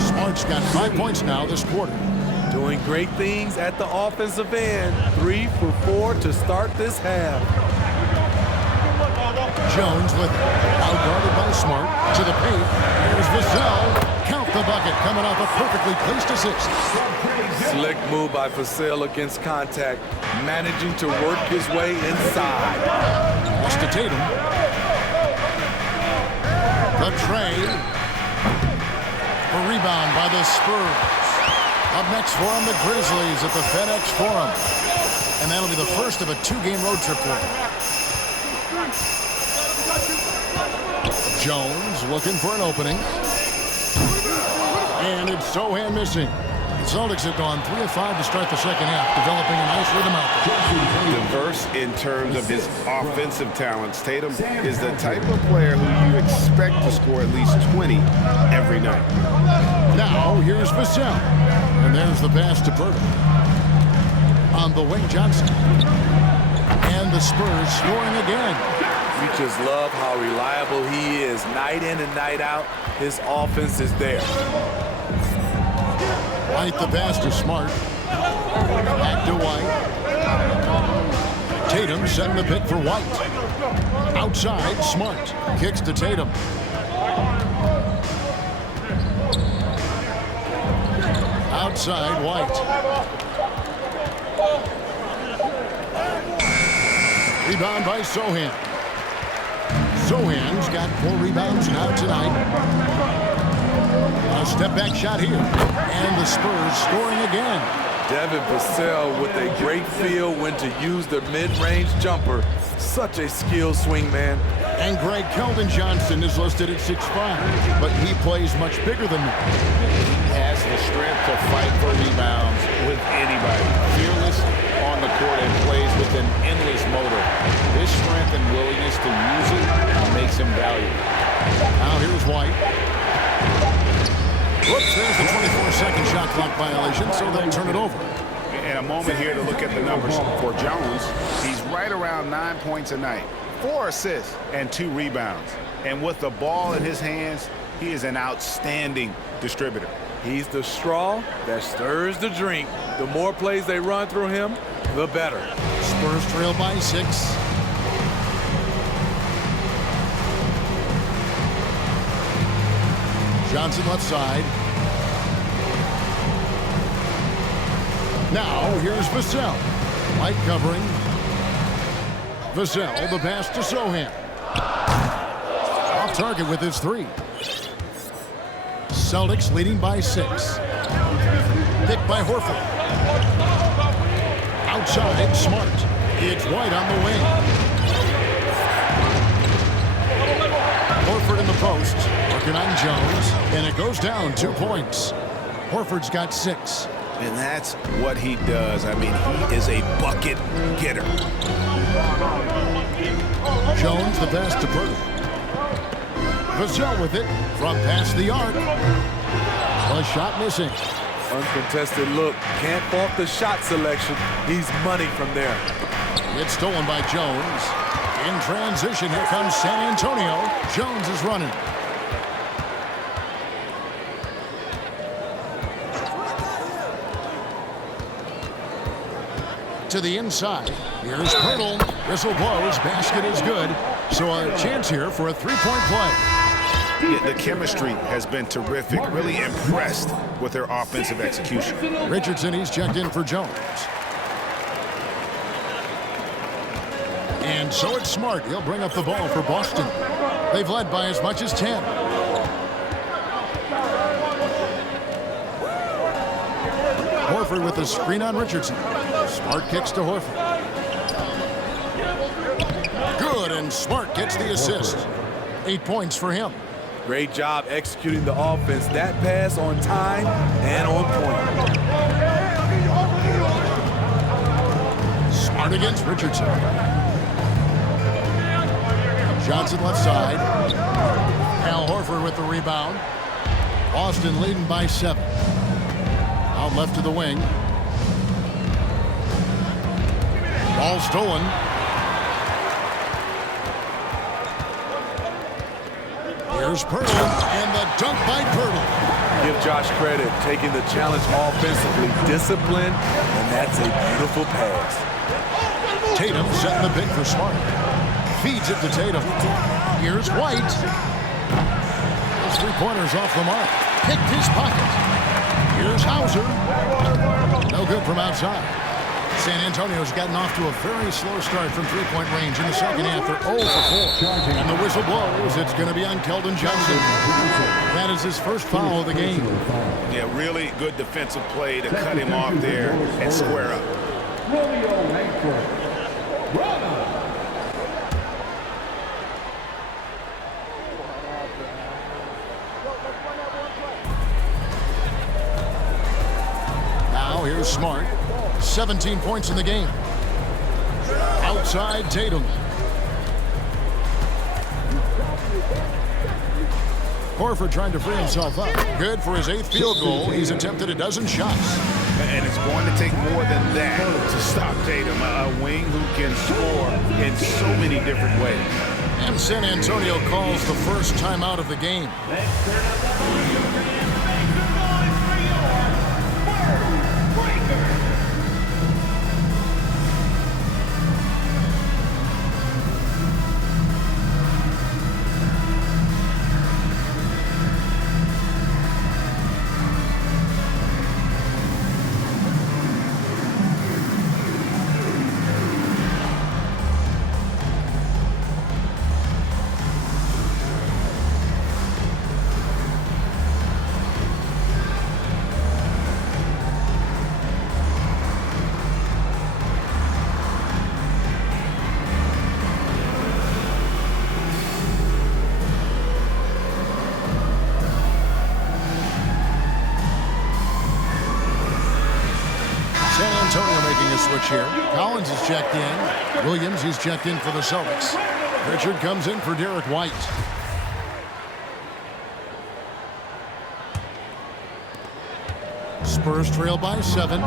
Smart's got 5 points now this quarter. Doing great things at the offensive end. 3 for 4 to start this half. Jones with it. Outguarded by Smart. To the paint. Here's Vassell. Count the bucket. Coming off a perfectly placed assist. Slick move by Vassell against contact. Managing to work his way inside. Pass to Tatum. The trade. A rebound by the Spurs. Up next for them, the Grizzlies at the FedEx Forum. And that'll be the first of a 2-game road trip for them. Jones looking for an opening. And it's Sochan missing. The Celtics have gone 3 of 5 to start the second half, developing a nice rhythm out there. Diverse in terms of his offensive talents. Tatum is the type of player who you expect to score at least 20 every night. Now, here's Vassell. And there's the pass to Pirtle. On the wing, Johnson. And the Spurs scoring again. You just love how reliable he is. Night in and night out, his offense is there. White the pass to Smart. Back to White. Tatum setting the pick for White. Outside, Smart. Kicks to Tatum. Outside, White. Rebound by Sochan. Sochan's got 4 rebounds now tonight. A step-back shot here. And the Spurs scoring again. Devin Vassell with a great feel when to use the mid-range jumper. Such a skilled swing man. And Greg Keldon Johnson is listed at 6'5", but he plays much bigger than that. He has the strength to fight for rebounds with anybody. Fearless on the court and plays with an endless motor. His strength and willingness to use it makes him valuable. Now here's White. Whoops, there's the 24-second shot clock violation, so they'll turn it over. And a moment here to look at the numbers for Jones. He's right around 9 points a night, 4 assists, and 2 rebounds. And with the ball in his hands, he is an outstanding distributor. He's the straw that stirs the drink. The more plays they run through him, the better. Spurs trail by 6. Johnson left side. Now here's Vassell. Light covering. Vassell, the pass to Sohan. Off target with his 3. Celtics leading by 6. Picked by Horford. Outside, Smart. It's White on the wing. Horford in the post. Working on Jones. And it goes down 2 points. Horford's got 6. And that's what he does. I mean, he is a bucket getter. Jones the pass to Purtle. Vassell with it from past the arc. A shot missing. Uncontested look. Can't fault the shot selection. He's money from there. It's stolen by Jones. In transition, here comes San Antonio. Jones is running. To the inside. Here's Purtle. Whistle blows. Basket is good. So a chance here for a 3-point play. The chemistry has been terrific. Really impressed with their offensive execution. Richardson, he's checked in for Jones. And so it's Smart. He'll bring up the ball for Boston. They've led by as much as 10. Horford with the screen on Richardson. Smart kicks to Horford. Good, and Smart gets the assist. 8 points for him. Great job executing the offense. That pass on time and on point. Smart against Richardson. Johnson left side. Al Horford with the rebound. Boston leading by 7. Out left to the wing. Ball stolen. Here's Purtle, and the dunk by Purtle. Give Josh credit, taking the challenge offensively, disciplined, and that's a beautiful pass. Tatum setting the pick for Smart. Feeds it to Tatum. Here's White. Those 3-pointers off the mark. Picked his pocket. Here's Hauser. No good from outside. San Antonio's gotten off to a very slow start from 3-point range in the second half. They're 0 for 4. And the whistle blows. It's going to be on Keldon Johnson. That is his first foul of the game. Yeah, really good defensive play to cut him off there and square up. Now here's Smart. 17 points in the game. Outside Tatum. Horford trying to free himself up. Good for his 8th field goal. He's attempted a dozen shots. And it's going to take more than that to stop Tatum. A wing who can score in so many different ways. And San Antonio calls the first timeout of the game. Switch here. Collins is checked in. Williams, he's checked in for the Celtics. Richard comes in for Derek White. Spurs trail by 7.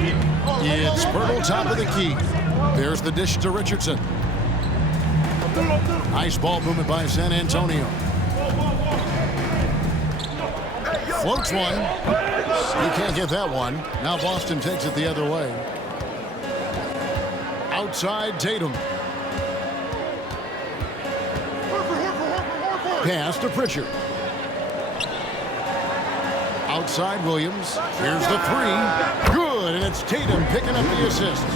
It's Pirtle, top of the key. There's the dish to Richardson. Nice ball movement by San Antonio. Floats one. You can't get that one. Now Boston takes it the other way. Outside Tatum. Pass to Pritchard. Outside Williams. Here's the three. Good, and it's Tatum picking up the assist.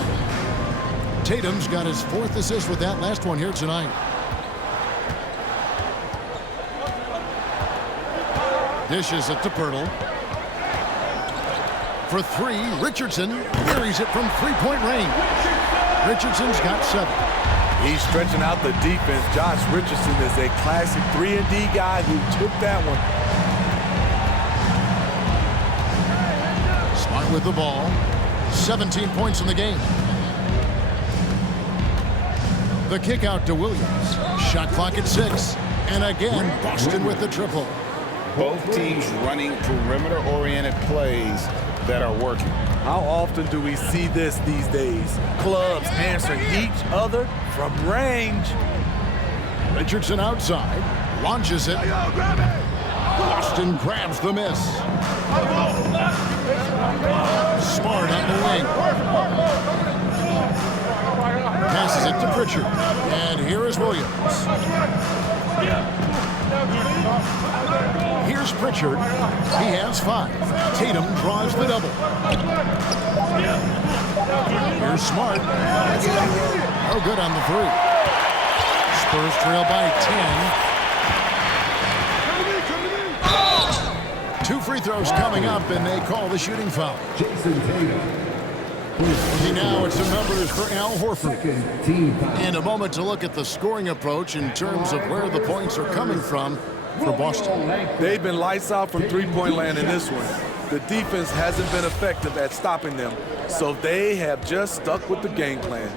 Tatum's got his 4th assist with that last one here tonight. Dishes it to Pirtle. For three, Richardson buries it from three-point range. Richardson's got 7. He's stretching out the defense. Josh Richardson is a classic 3-and-D guy who took that one. Smart with the ball. 17 points in the game. The kick out to Williams. Shot clock at 6. And again, Boston with the triple. Both teams running perimeter-oriented plays that are working. How often do we see this these days? Clubs answering each other from range. Richardson outside. Launches it. Boston grabs the miss. Smart on the wing. Passes it to Pritchard. And here is Williams. Here's Pritchard. He has 5. Tatum draws the double. Here's Smart. No good on the 3. Spurs trail by 10. 2 free throws coming up, and they call the shooting foul. Jason Tatum. And now it's the numbers for Al Horford. Second team foul. And a moment to look at the scoring approach in terms of where the points are coming from for Boston. They've been lights out from three-point land in this one. The defense hasn't been effective at stopping them, so they have just stuck with the game plan.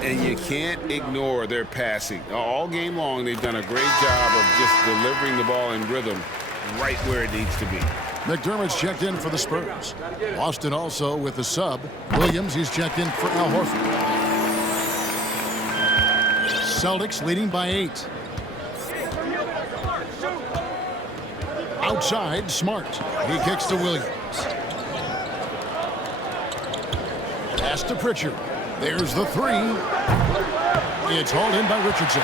And you can't ignore their passing. All game long, they've done a great job of just delivering the ball in rhythm right where it needs to be. McDermott's checked in for the Spurs. Boston also with the sub. Williams, he's checked in for Al Horford. Celtics leading by 8. Outside, Smart. He kicks to Williams. Pass to Pritchard. There's the 3. It's hauled in by Richardson.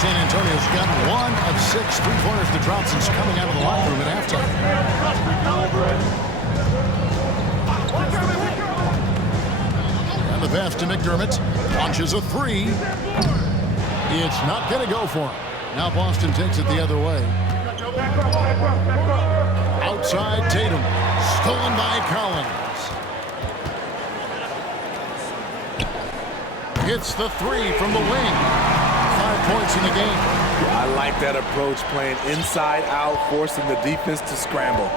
San Antonio's got 1 of 6 3-pointers to drop since coming out of the locker room at halftime. And the pass to McDermott. Launches a 3. It's not going to go for him. Now Boston takes it the other way. Outside Tatum. Stolen by Collins. Hits the 3 from the wing. 5 points in the game. I like that approach, playing inside out, forcing the defense to scramble.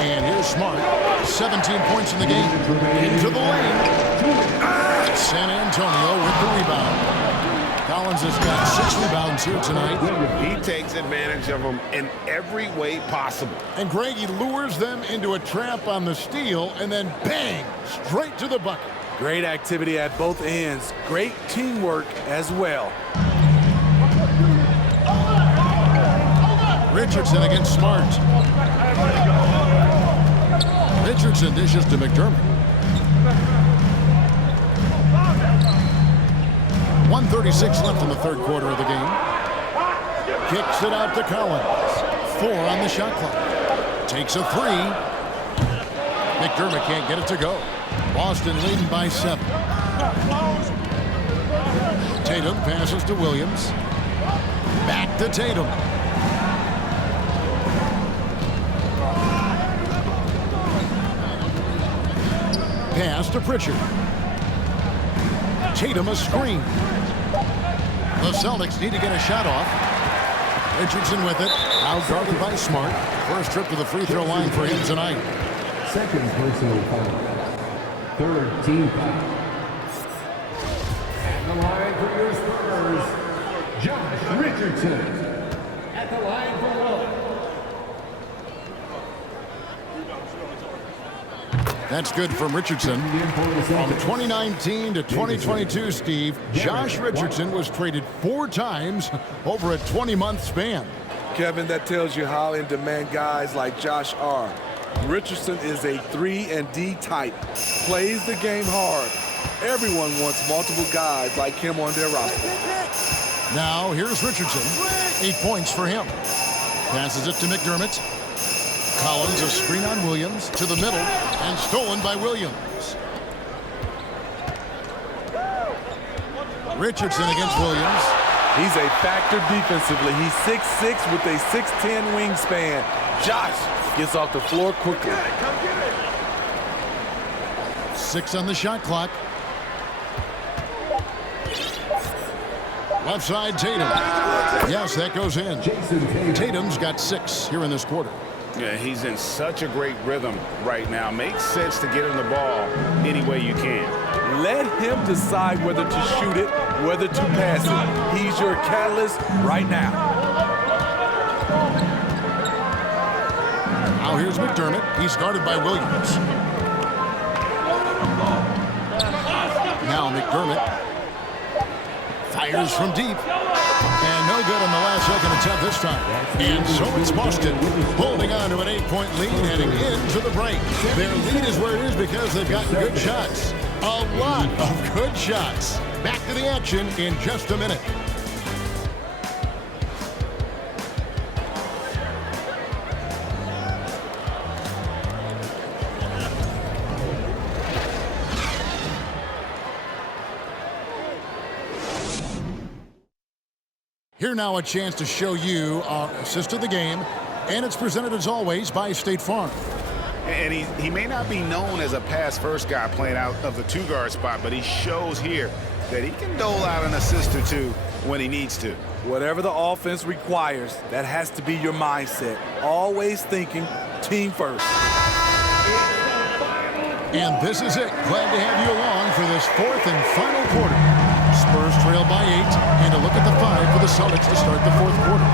And here's Smart. 17 points in the game. Into the lane. San Antonio with the rebound. Collins has got 6 rebounds here tonight. He takes advantage of them in every way possible. And Greg, he lures them into a trap on the steal, and then bang, straight to the bucket. Great activity at both ends. Great teamwork as well. Richardson against Smart. Richardson dishes to McDermott. 1:36 left in the third quarter of the game. Kicks it out to Collins. 4 on the shot clock. Takes a 3. McDermott can't get it to go. Boston leading by 7. Tatum passes to Williams. Back to Tatum. Pass to Pritchard. Tatum a screen. The Celtics need to get a shot off. Richardson with it. Out guarded by Smart. First trip to the free throw line for him tonight. Second personal foul. Third team foul. At the line for your Spurs, Josh Richardson. At the line for one. That's good from Richardson. From 2019 to 2022, Steve, Josh Richardson was traded 4 times over a 20-month span. Kevin, that tells you how in demand guys like Josh are. Richardson is a 3-and-D type, plays the game hard. Everyone wants multiple guys like him on their roster. Now, here's Richardson. 8 points for him. Passes it to McDermott. Collins, a screen on Williams, to the middle, and stolen by Williams. Richardson against Williams. He's a factor defensively. He's 6'6" with a 6'10" wingspan. Josh gets off the floor quickly. 6 on the shot clock. Left side, Tatum. Yes, that goes in. Tatum's got 6 here in this quarter. Yeah, he's in such a great rhythm right now. Makes sense to get him the ball any way you can. Let him decide whether to shoot it, whether to pass it. He's your catalyst right now. Now here's McDermott. He's guarded by Williams. Now McDermott fires from deep. And no good on the last second attempt this time. And so it's Boston holding on to an 8-point lead heading into the break. Their lead is where it is because they've got good shots. A lot of good shots. Back to the action in just a minute. Here now a chance to show you our assist of the game, and it's presented as always by State Farm. And he may not be known as a pass-first guy playing out of the 2-guard spot, but he shows here that he can dole out an assist or two when he needs to. Whatever the offense requires, that has to be your mindset. Always thinking team first. And this is it. Glad to have you along for this 4th and final quarter. Spurs trail by 8, and a look at the 5 for the Celtics to start the 4th quarter.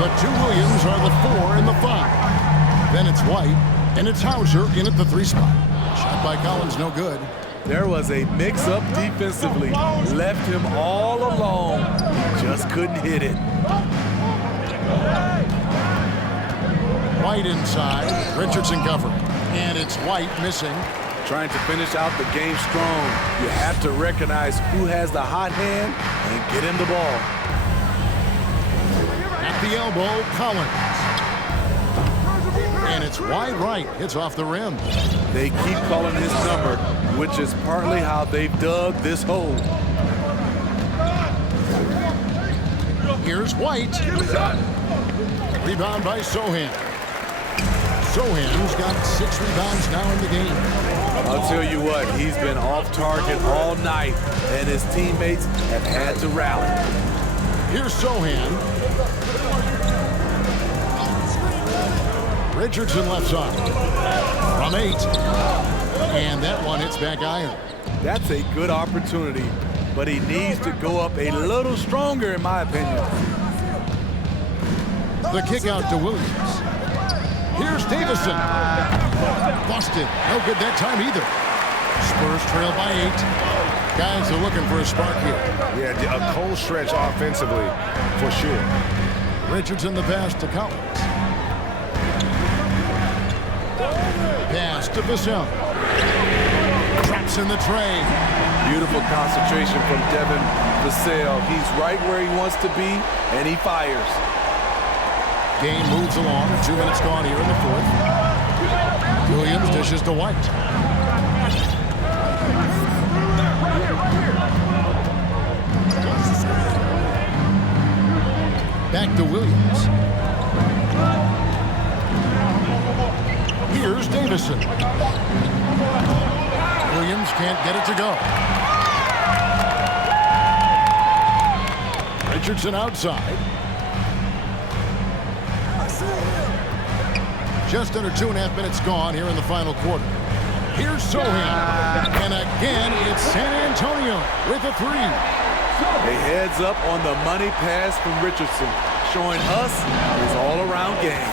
The 2 Williams are the 4 and the 5. Then it's White, and it's Hauser in at the 3 spot. Shot by Collins, no good. There was a mix-up defensively. Left him all alone. He just couldn't hit it. White inside, Richardson covered. And it's White missing. Trying to finish out the game strong. You have to recognize who has the hot hand and get him the ball. At the elbow, Collins. And it's wide right. It's off the rim. They keep calling his number, which is partly how they've dug this hole. Here's White. Rebound by Sohan. Sohan's got 6 rebounds now in the game. I'll tell you what, he's been off target all night, and his teammates have had to rally. Here's Sohan. Richardson left side. From 8. And that one hits back iron. That's a good opportunity, but he needs to go up a little stronger, in my opinion. The kick out to Williams. Here's Davison. Busted. No good that time either. Spurs trail by 8. Guys are looking for a spark here. Yeah, a cold stretch offensively, for sure. Richardson the pass to Collins. Pass to Vassell. Traps in the tray. Beautiful concentration from Devin Vassell. He's right where he wants to be, and he fires. Game moves along. 2 minutes gone here in the 4th. Williams dishes to White. Back to Williams. Here's Davison. Williams can't get it to go. Richardson outside. Just under 2.5 minutes gone here in the final quarter. Here's Sohan. And again, it's San Antonio with a 3. A heads up on the money pass from Richardson, showing us his all-around game.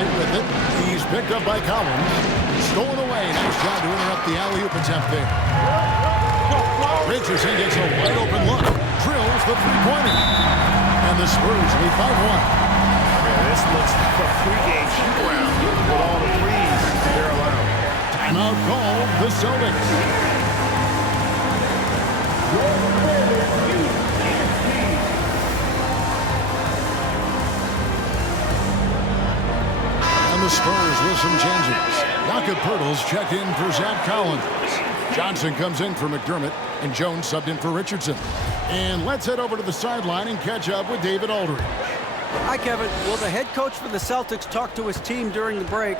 White with it. He's picked up by Collins. Stolen away. Nice job to interrupt the alley-oop attempt there. Richardson gets a wide-open look. Drills the three-pointer. And the Spurs lead by 1. Yeah, this looks like a pregame shoot-around with all the threes they're allowed. Timeout called the Celtics. And the Spurs with some changes. Jakob Poeltl's checked in for Zach Collins. Johnson comes in for McDermott, and Jones subbed in for Richardson. And let's head over to the sideline and catch up with David Aldridge. Hi, Kevin. Well, the head coach for the Celtics talked to his team during the break.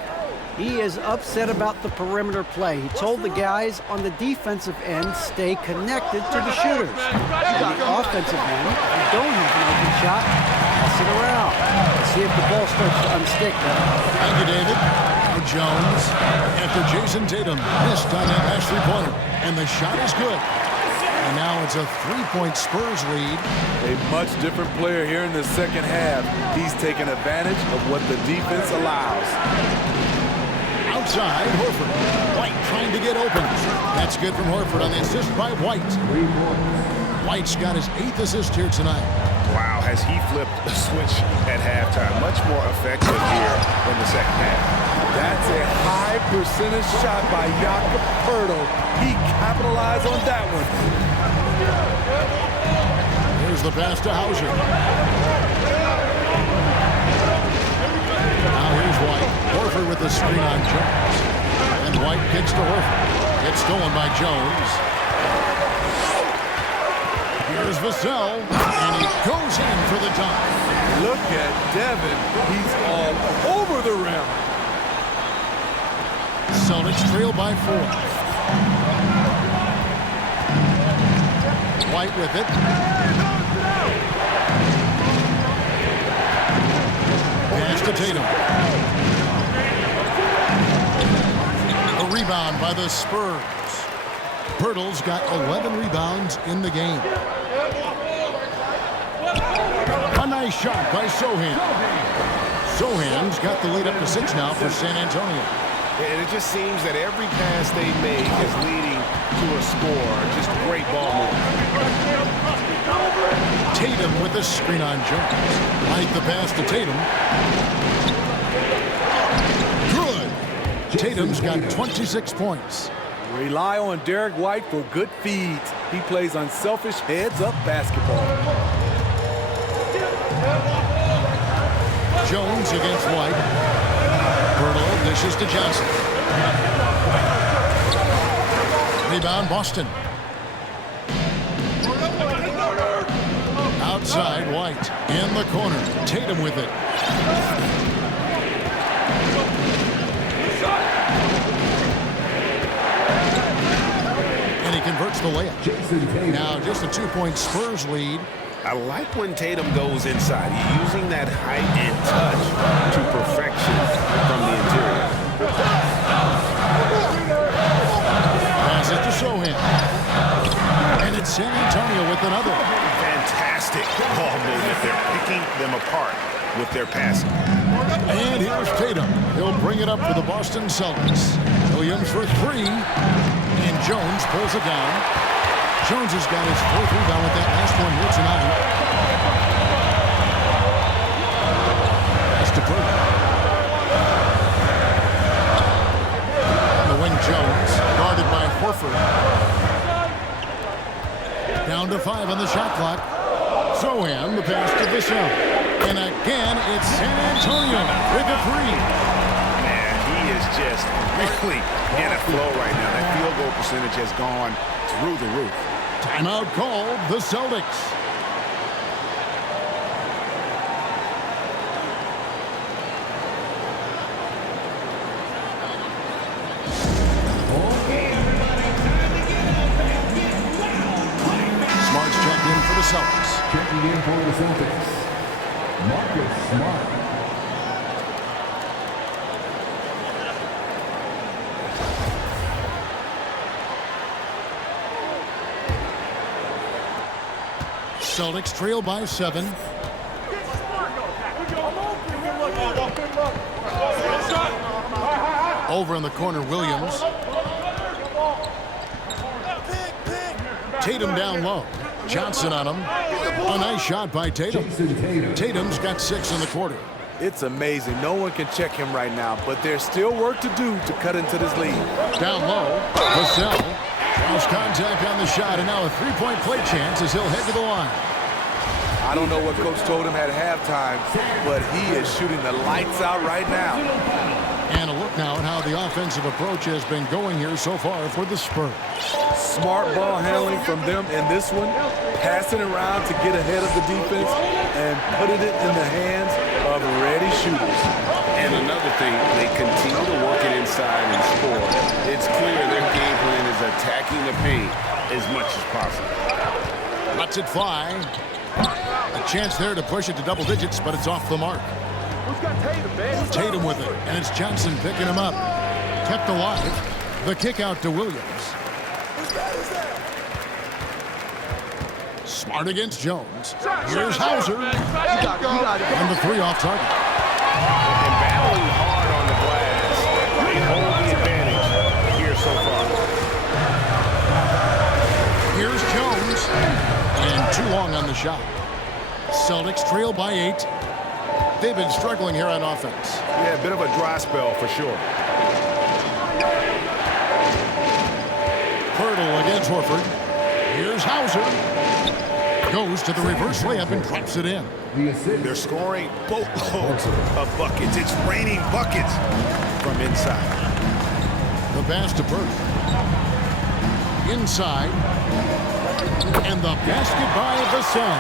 He is upset about the perimeter play. He told the guys on the defensive end stay connected to the shooters. On the offensive end, if you don't have an open shot, pass it around. See if the ball starts to unstick. Thank you, David. Now Jones after Jason Tatum missed on that last three-pointer. And the shot is good. And now it's a 3-point Spurs lead. A much different player here in the second half. He's taking advantage of what the defense allows. Outside, Horford. White trying to get open. That's good from Horford on the assist by White. White's got his 8th assist here tonight. Wow, has he flipped the switch at halftime? Much more effective here in the second half. That's a high percentage shot by Jakob Poeltl. He capitalized on that one. Here's the pass to Hauser. Now here's White. Horford with the screen on Jones. And White kicks to Horford. It's stolen by Jones. Here's Vassell. And he goes in for the dunk. Look at Devin. He's all over the rim. Celtics trail by 4. White with it. Pass to Tatum. A rebound by the Spurs. Poeltl's got 11 rebounds in the game. A nice shot by Sohan. Sohan's got the lead up to 6 now for San Antonio. And it just seems that every pass they make is leading to a score. Just great ball movement. Tatum with the screen on Jones. Like the pass to Tatum. Good. Tatum's got 26 points. Rely on Derek White for good feeds. He plays unselfish heads-up basketball. Jones against White. Poeltl dishes to Johnson. Rebound, Boston. Outside, White. In the corner. Tatum with it. And he converts the layup. Now just a 2-point Spurs lead. I like when Tatum goes inside. He's using that height and touch to perfection from the interior. Pass it to Sohan. And it's San Antonio with another. Fantastic ball movement. They're picking them apart with their passing. And here's Tatum. He'll bring it up for the Boston Celtics. Williams for 3. And Jones pulls it down. Jones has got his 4th rebound with that last one here tonight. That's to Poeltl. On the wing, Jones, guarded by Horford. Down to 5 on the shot clock. Sohan, the pass to Vassell. And again, it's San Antonio with a 3. Man, he is just really in a flow right now. That field goal percentage has gone through the roof. Timeout called the Celtics. Smart's checked in for the Celtics. Checking in for the Celtics, Marcus Smart. Celtics trail by 7. Over in the corner, Williams. Tatum down low. Johnson on him. A nice shot by Tatum. Tatum's got 6 in the quarter. It's amazing. No one can check him right now, but there's still work to do to cut into this lead. Down low, Vassell lost contact on the shot, and now a three-point play chance as he'll head to the line. I don't know what Coach told him at halftime, but he is shooting the lights out right now. And a look now at how the offensive approach has been going here so far for the Spurs. Smart ball handling from them in this one, passing around to get ahead of the defense and putting it in the hands of ready shooters. And another thing, they continue to work it inside and score. It's clear their game plan is attacking the paint as much as possible. Lets it fly. A chance there to push it to double digits, but it's off the mark. Tatum with it, and it's Johnson picking him up. Kept alive. The kick out to Williams. Smart against Jones. Here's Hauser. And the 3 off target. And battling hard on the glass. They hold the advantage here so far. Here's Jones. And too long on the shot. Celtics trail by 8. They've been struggling here on offense. Yeah, a bit of a dry spell for sure. Pirtle against Horford. Here's Hauser. Goes to the reverse layup and drops it in. They're scoring boatloads of buckets. It's raining buckets from inside. The pass to Pirtle. Inside. And the basket by Vassell.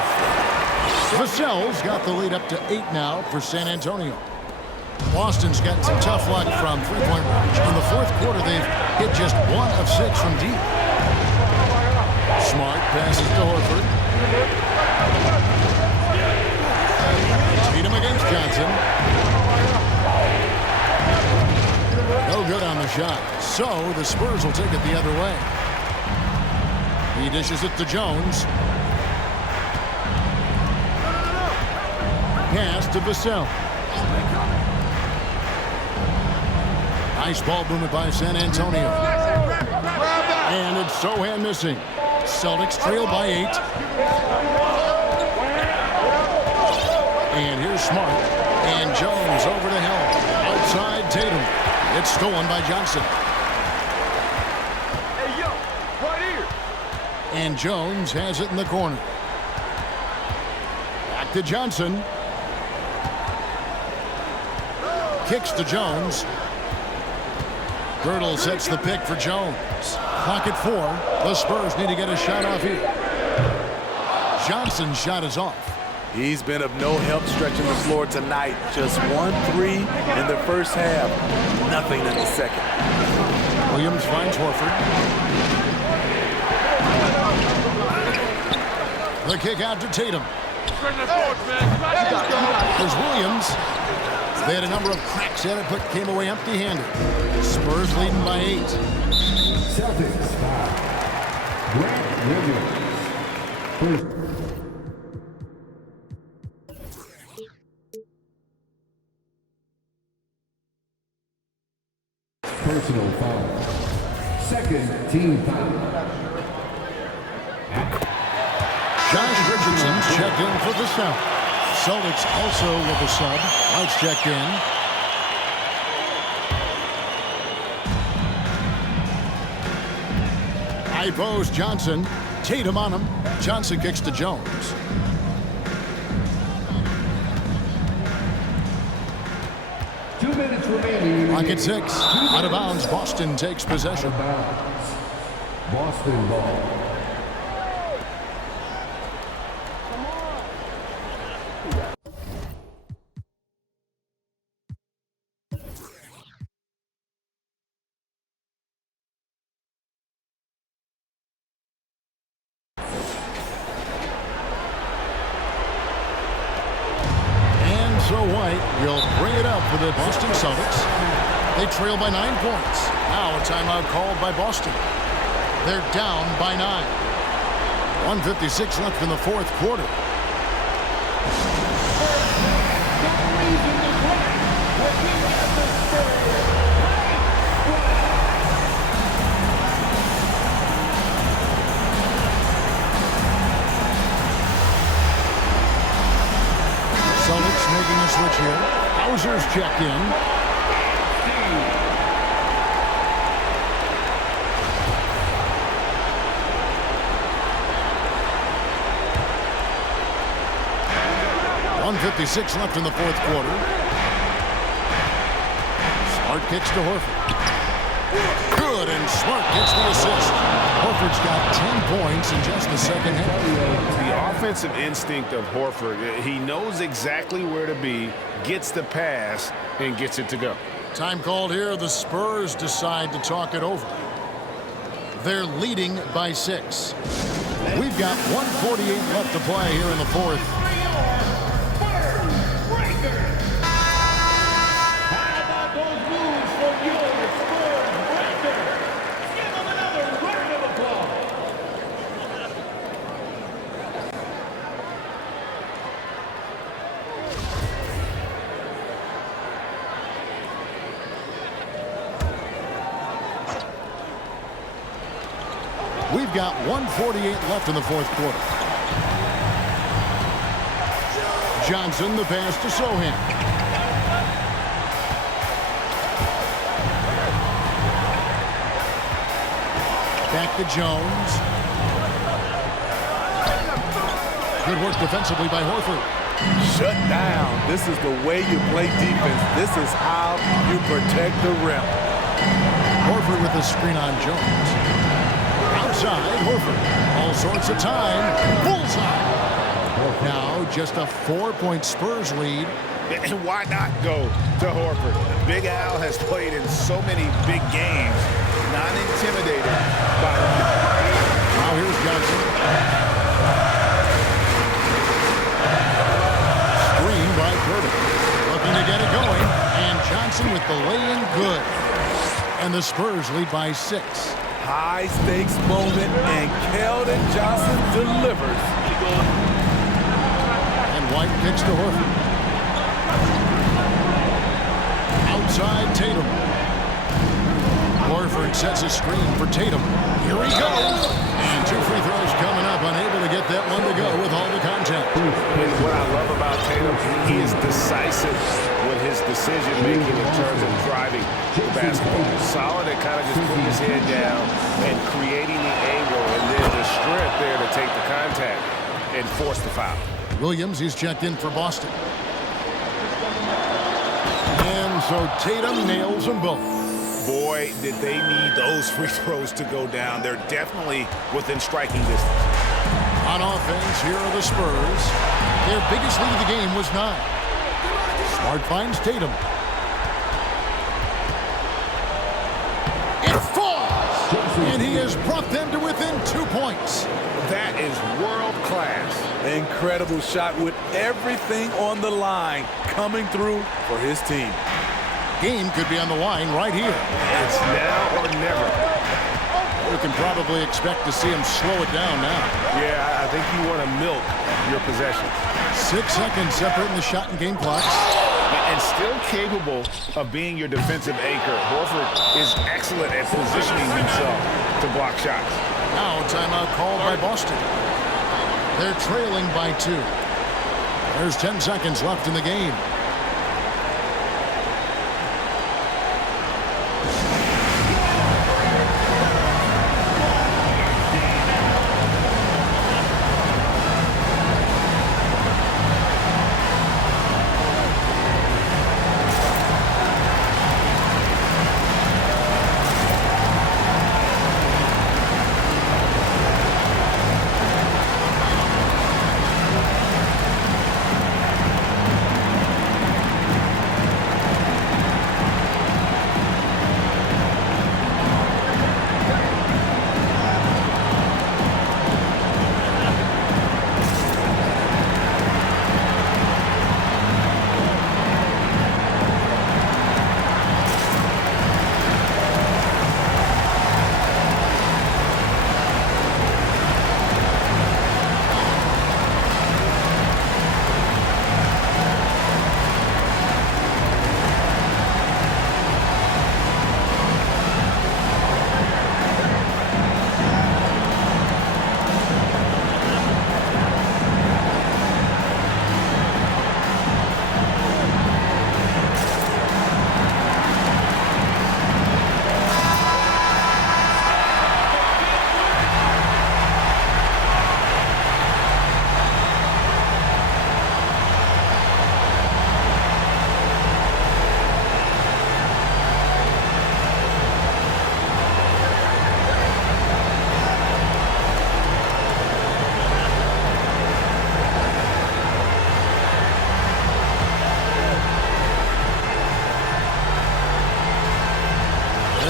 Vassell's got the lead up to 8 now for San Antonio. Boston's gotten some tough luck from three-point range. In the fourth quarter, they've hit just 1 of 6 from deep. Smart passes to Horford. Tatum against Johnson. No good on the shot. So the Spurs will take it the other way. He dishes it to Jones. Pass to Vassell. Nice ball movement by San Antonio. And it's Sohan missing. Celtics trail by 8. And here's Smart. And Jones over to Hill. Outside Tatum. It's stolen by Johnson. Hey, yo, right here. And Jones has it in the corner. Back to Johnson. Kicks to Jones. Girdle sets the pick for Jones. Clock at 4. The Spurs need to get a shot off here. Johnson's shot is off. He's been of no help stretching the floor tonight. Just 1 3 in the first half. Nothing in the second. Williams finds Horford. The kick out to Tatum. There's Williams. They had a number of cracks at it, but came away empty-handed. Spurs leading by 8. Celtics foul. Grant Williams. Personal foul. Second team foul. Josh Richardson's checked in for the South. Celtics also with a sub. White's checked in. High post Johnson. Tatum on him. Johnson kicks to Jones. Two minutes remaining. Clock at 6. Out of bounds. Boston takes possession. Boston ball. So White will bring it up for the Boston Celtics. They trail by 9 points. Now a timeout called by Boston. They're down by 9. 1:56 left in the fourth quarter. Celtics making a switch here. Hauser's checked in. .156 left in the fourth quarter. Smart kicks to Horford. Good, and Smart gets the assist. Horford's got 10 points in just the second half. The offensive instinct of Horford, he knows exactly where to be, gets the pass, and gets it to go. Time called here. The Spurs decide to talk it over. They're leading by 6. We've got 1:48 left to play here in the fourth. We've got 1:48 left in the fourth quarter. Johnson, the pass to Sohan. Back to Jones. Good work defensively by Horford. Shut down. This is the way you play defense. This is how you protect the rim. Horford with the screen on Jones. Outside, Horford. All sorts of time. Bullseye. Now just a 4-point Spurs lead. And why not go to Horford? Big Al has played in so many big games, not intimidated by him. Now here's Johnson. Screen by Curtis. Looking to get it going. And Johnson with the lay-in good. And the Spurs lead by 6. High-stakes moment, and Keldon Johnson delivers. And White kicks to Horford. Outside Tatum. Horford sets a screen for Tatum. Here he goes. And 2 free throws coming up. Unable to get that one to go with all the contact. And what I love about Tatum, he is decisive with his decision-making in terms of driving the basketball. Solid at kind of just putting his head down and creating the angle, and then the strength there to take the contact and force the foul. Williams, he's checked in for Boston. And so Tatum nails them both. Boy, did they need those free throws to go down. They're definitely within striking distance. On offense, here are the Spurs. Their biggest lead of the game was 9. Smart finds Tatum. It falls! And he has brought them to within 2 points. That is world class. Incredible shot with everything on the line coming through for his team. Game could be on the line right here. It's now or never. You can probably expect to see him slow it down now. Yeah, I think you want to milk your possessions. 6 seconds separating the shot and game clocks. And still capable of being your defensive anchor. Horford is excellent at positioning himself to block shots. Now timeout called by Boston. They're trailing by 2. There's 10 seconds left in the game.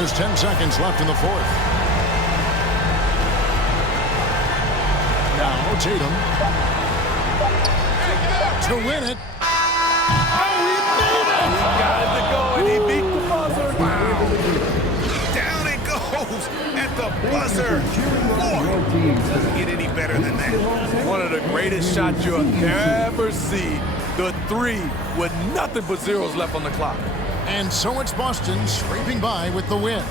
There's 10 seconds left in the fourth. Now Tatum to win it. Got it to go, and he beat the buzzer. Wow. Down it goes at the buzzer. Boy, doesn't get any better than that. One of the greatest shots you'll ever see. The three with nothing but zeros left on the clock. And so it's Boston scraping by with the win.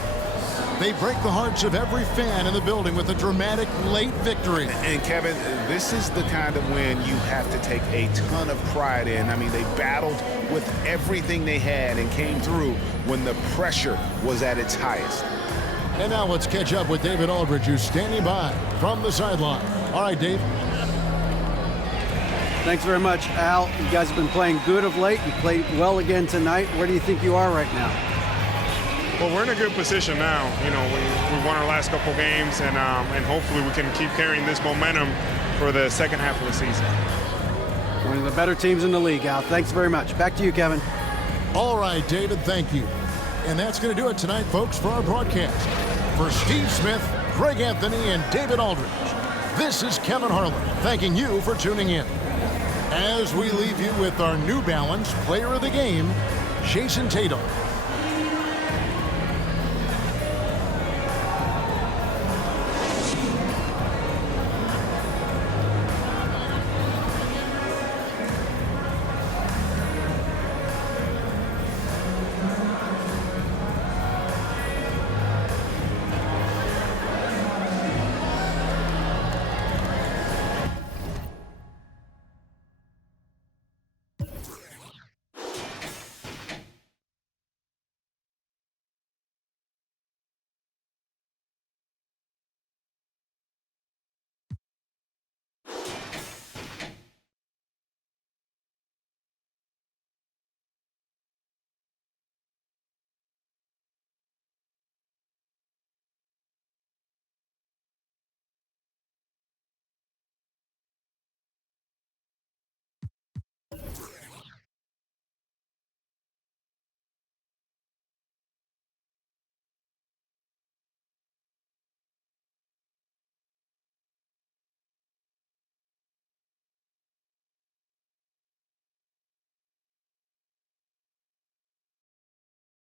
They break the hearts of every fan in the building with a dramatic late victory. And Kevin, this is the kind of win you have to take a ton of pride in. I mean, they battled with everything they had and came through when the pressure was at its highest. And now let's catch up with David Aldridge, who's standing by from the sideline. All right, Dave. Thanks very much, Al. You guys have been playing good of late. You played well again tonight. Where do you think you are right now? Well, we're in a good position now. You know, we won our last couple games, and hopefully we can keep carrying this momentum for the second half of the season. One of the better teams in the league, Al. Thanks very much. Back to you, Kevin. All right, David, thank you. And that's going to do it tonight, folks, for our broadcast. For Steve Smith, Greg Anthony, and David Aldridge, this is Kevin Harlan thanking you for tuning in. As we leave you with our New Balance Player of the Game, Jason Tatum.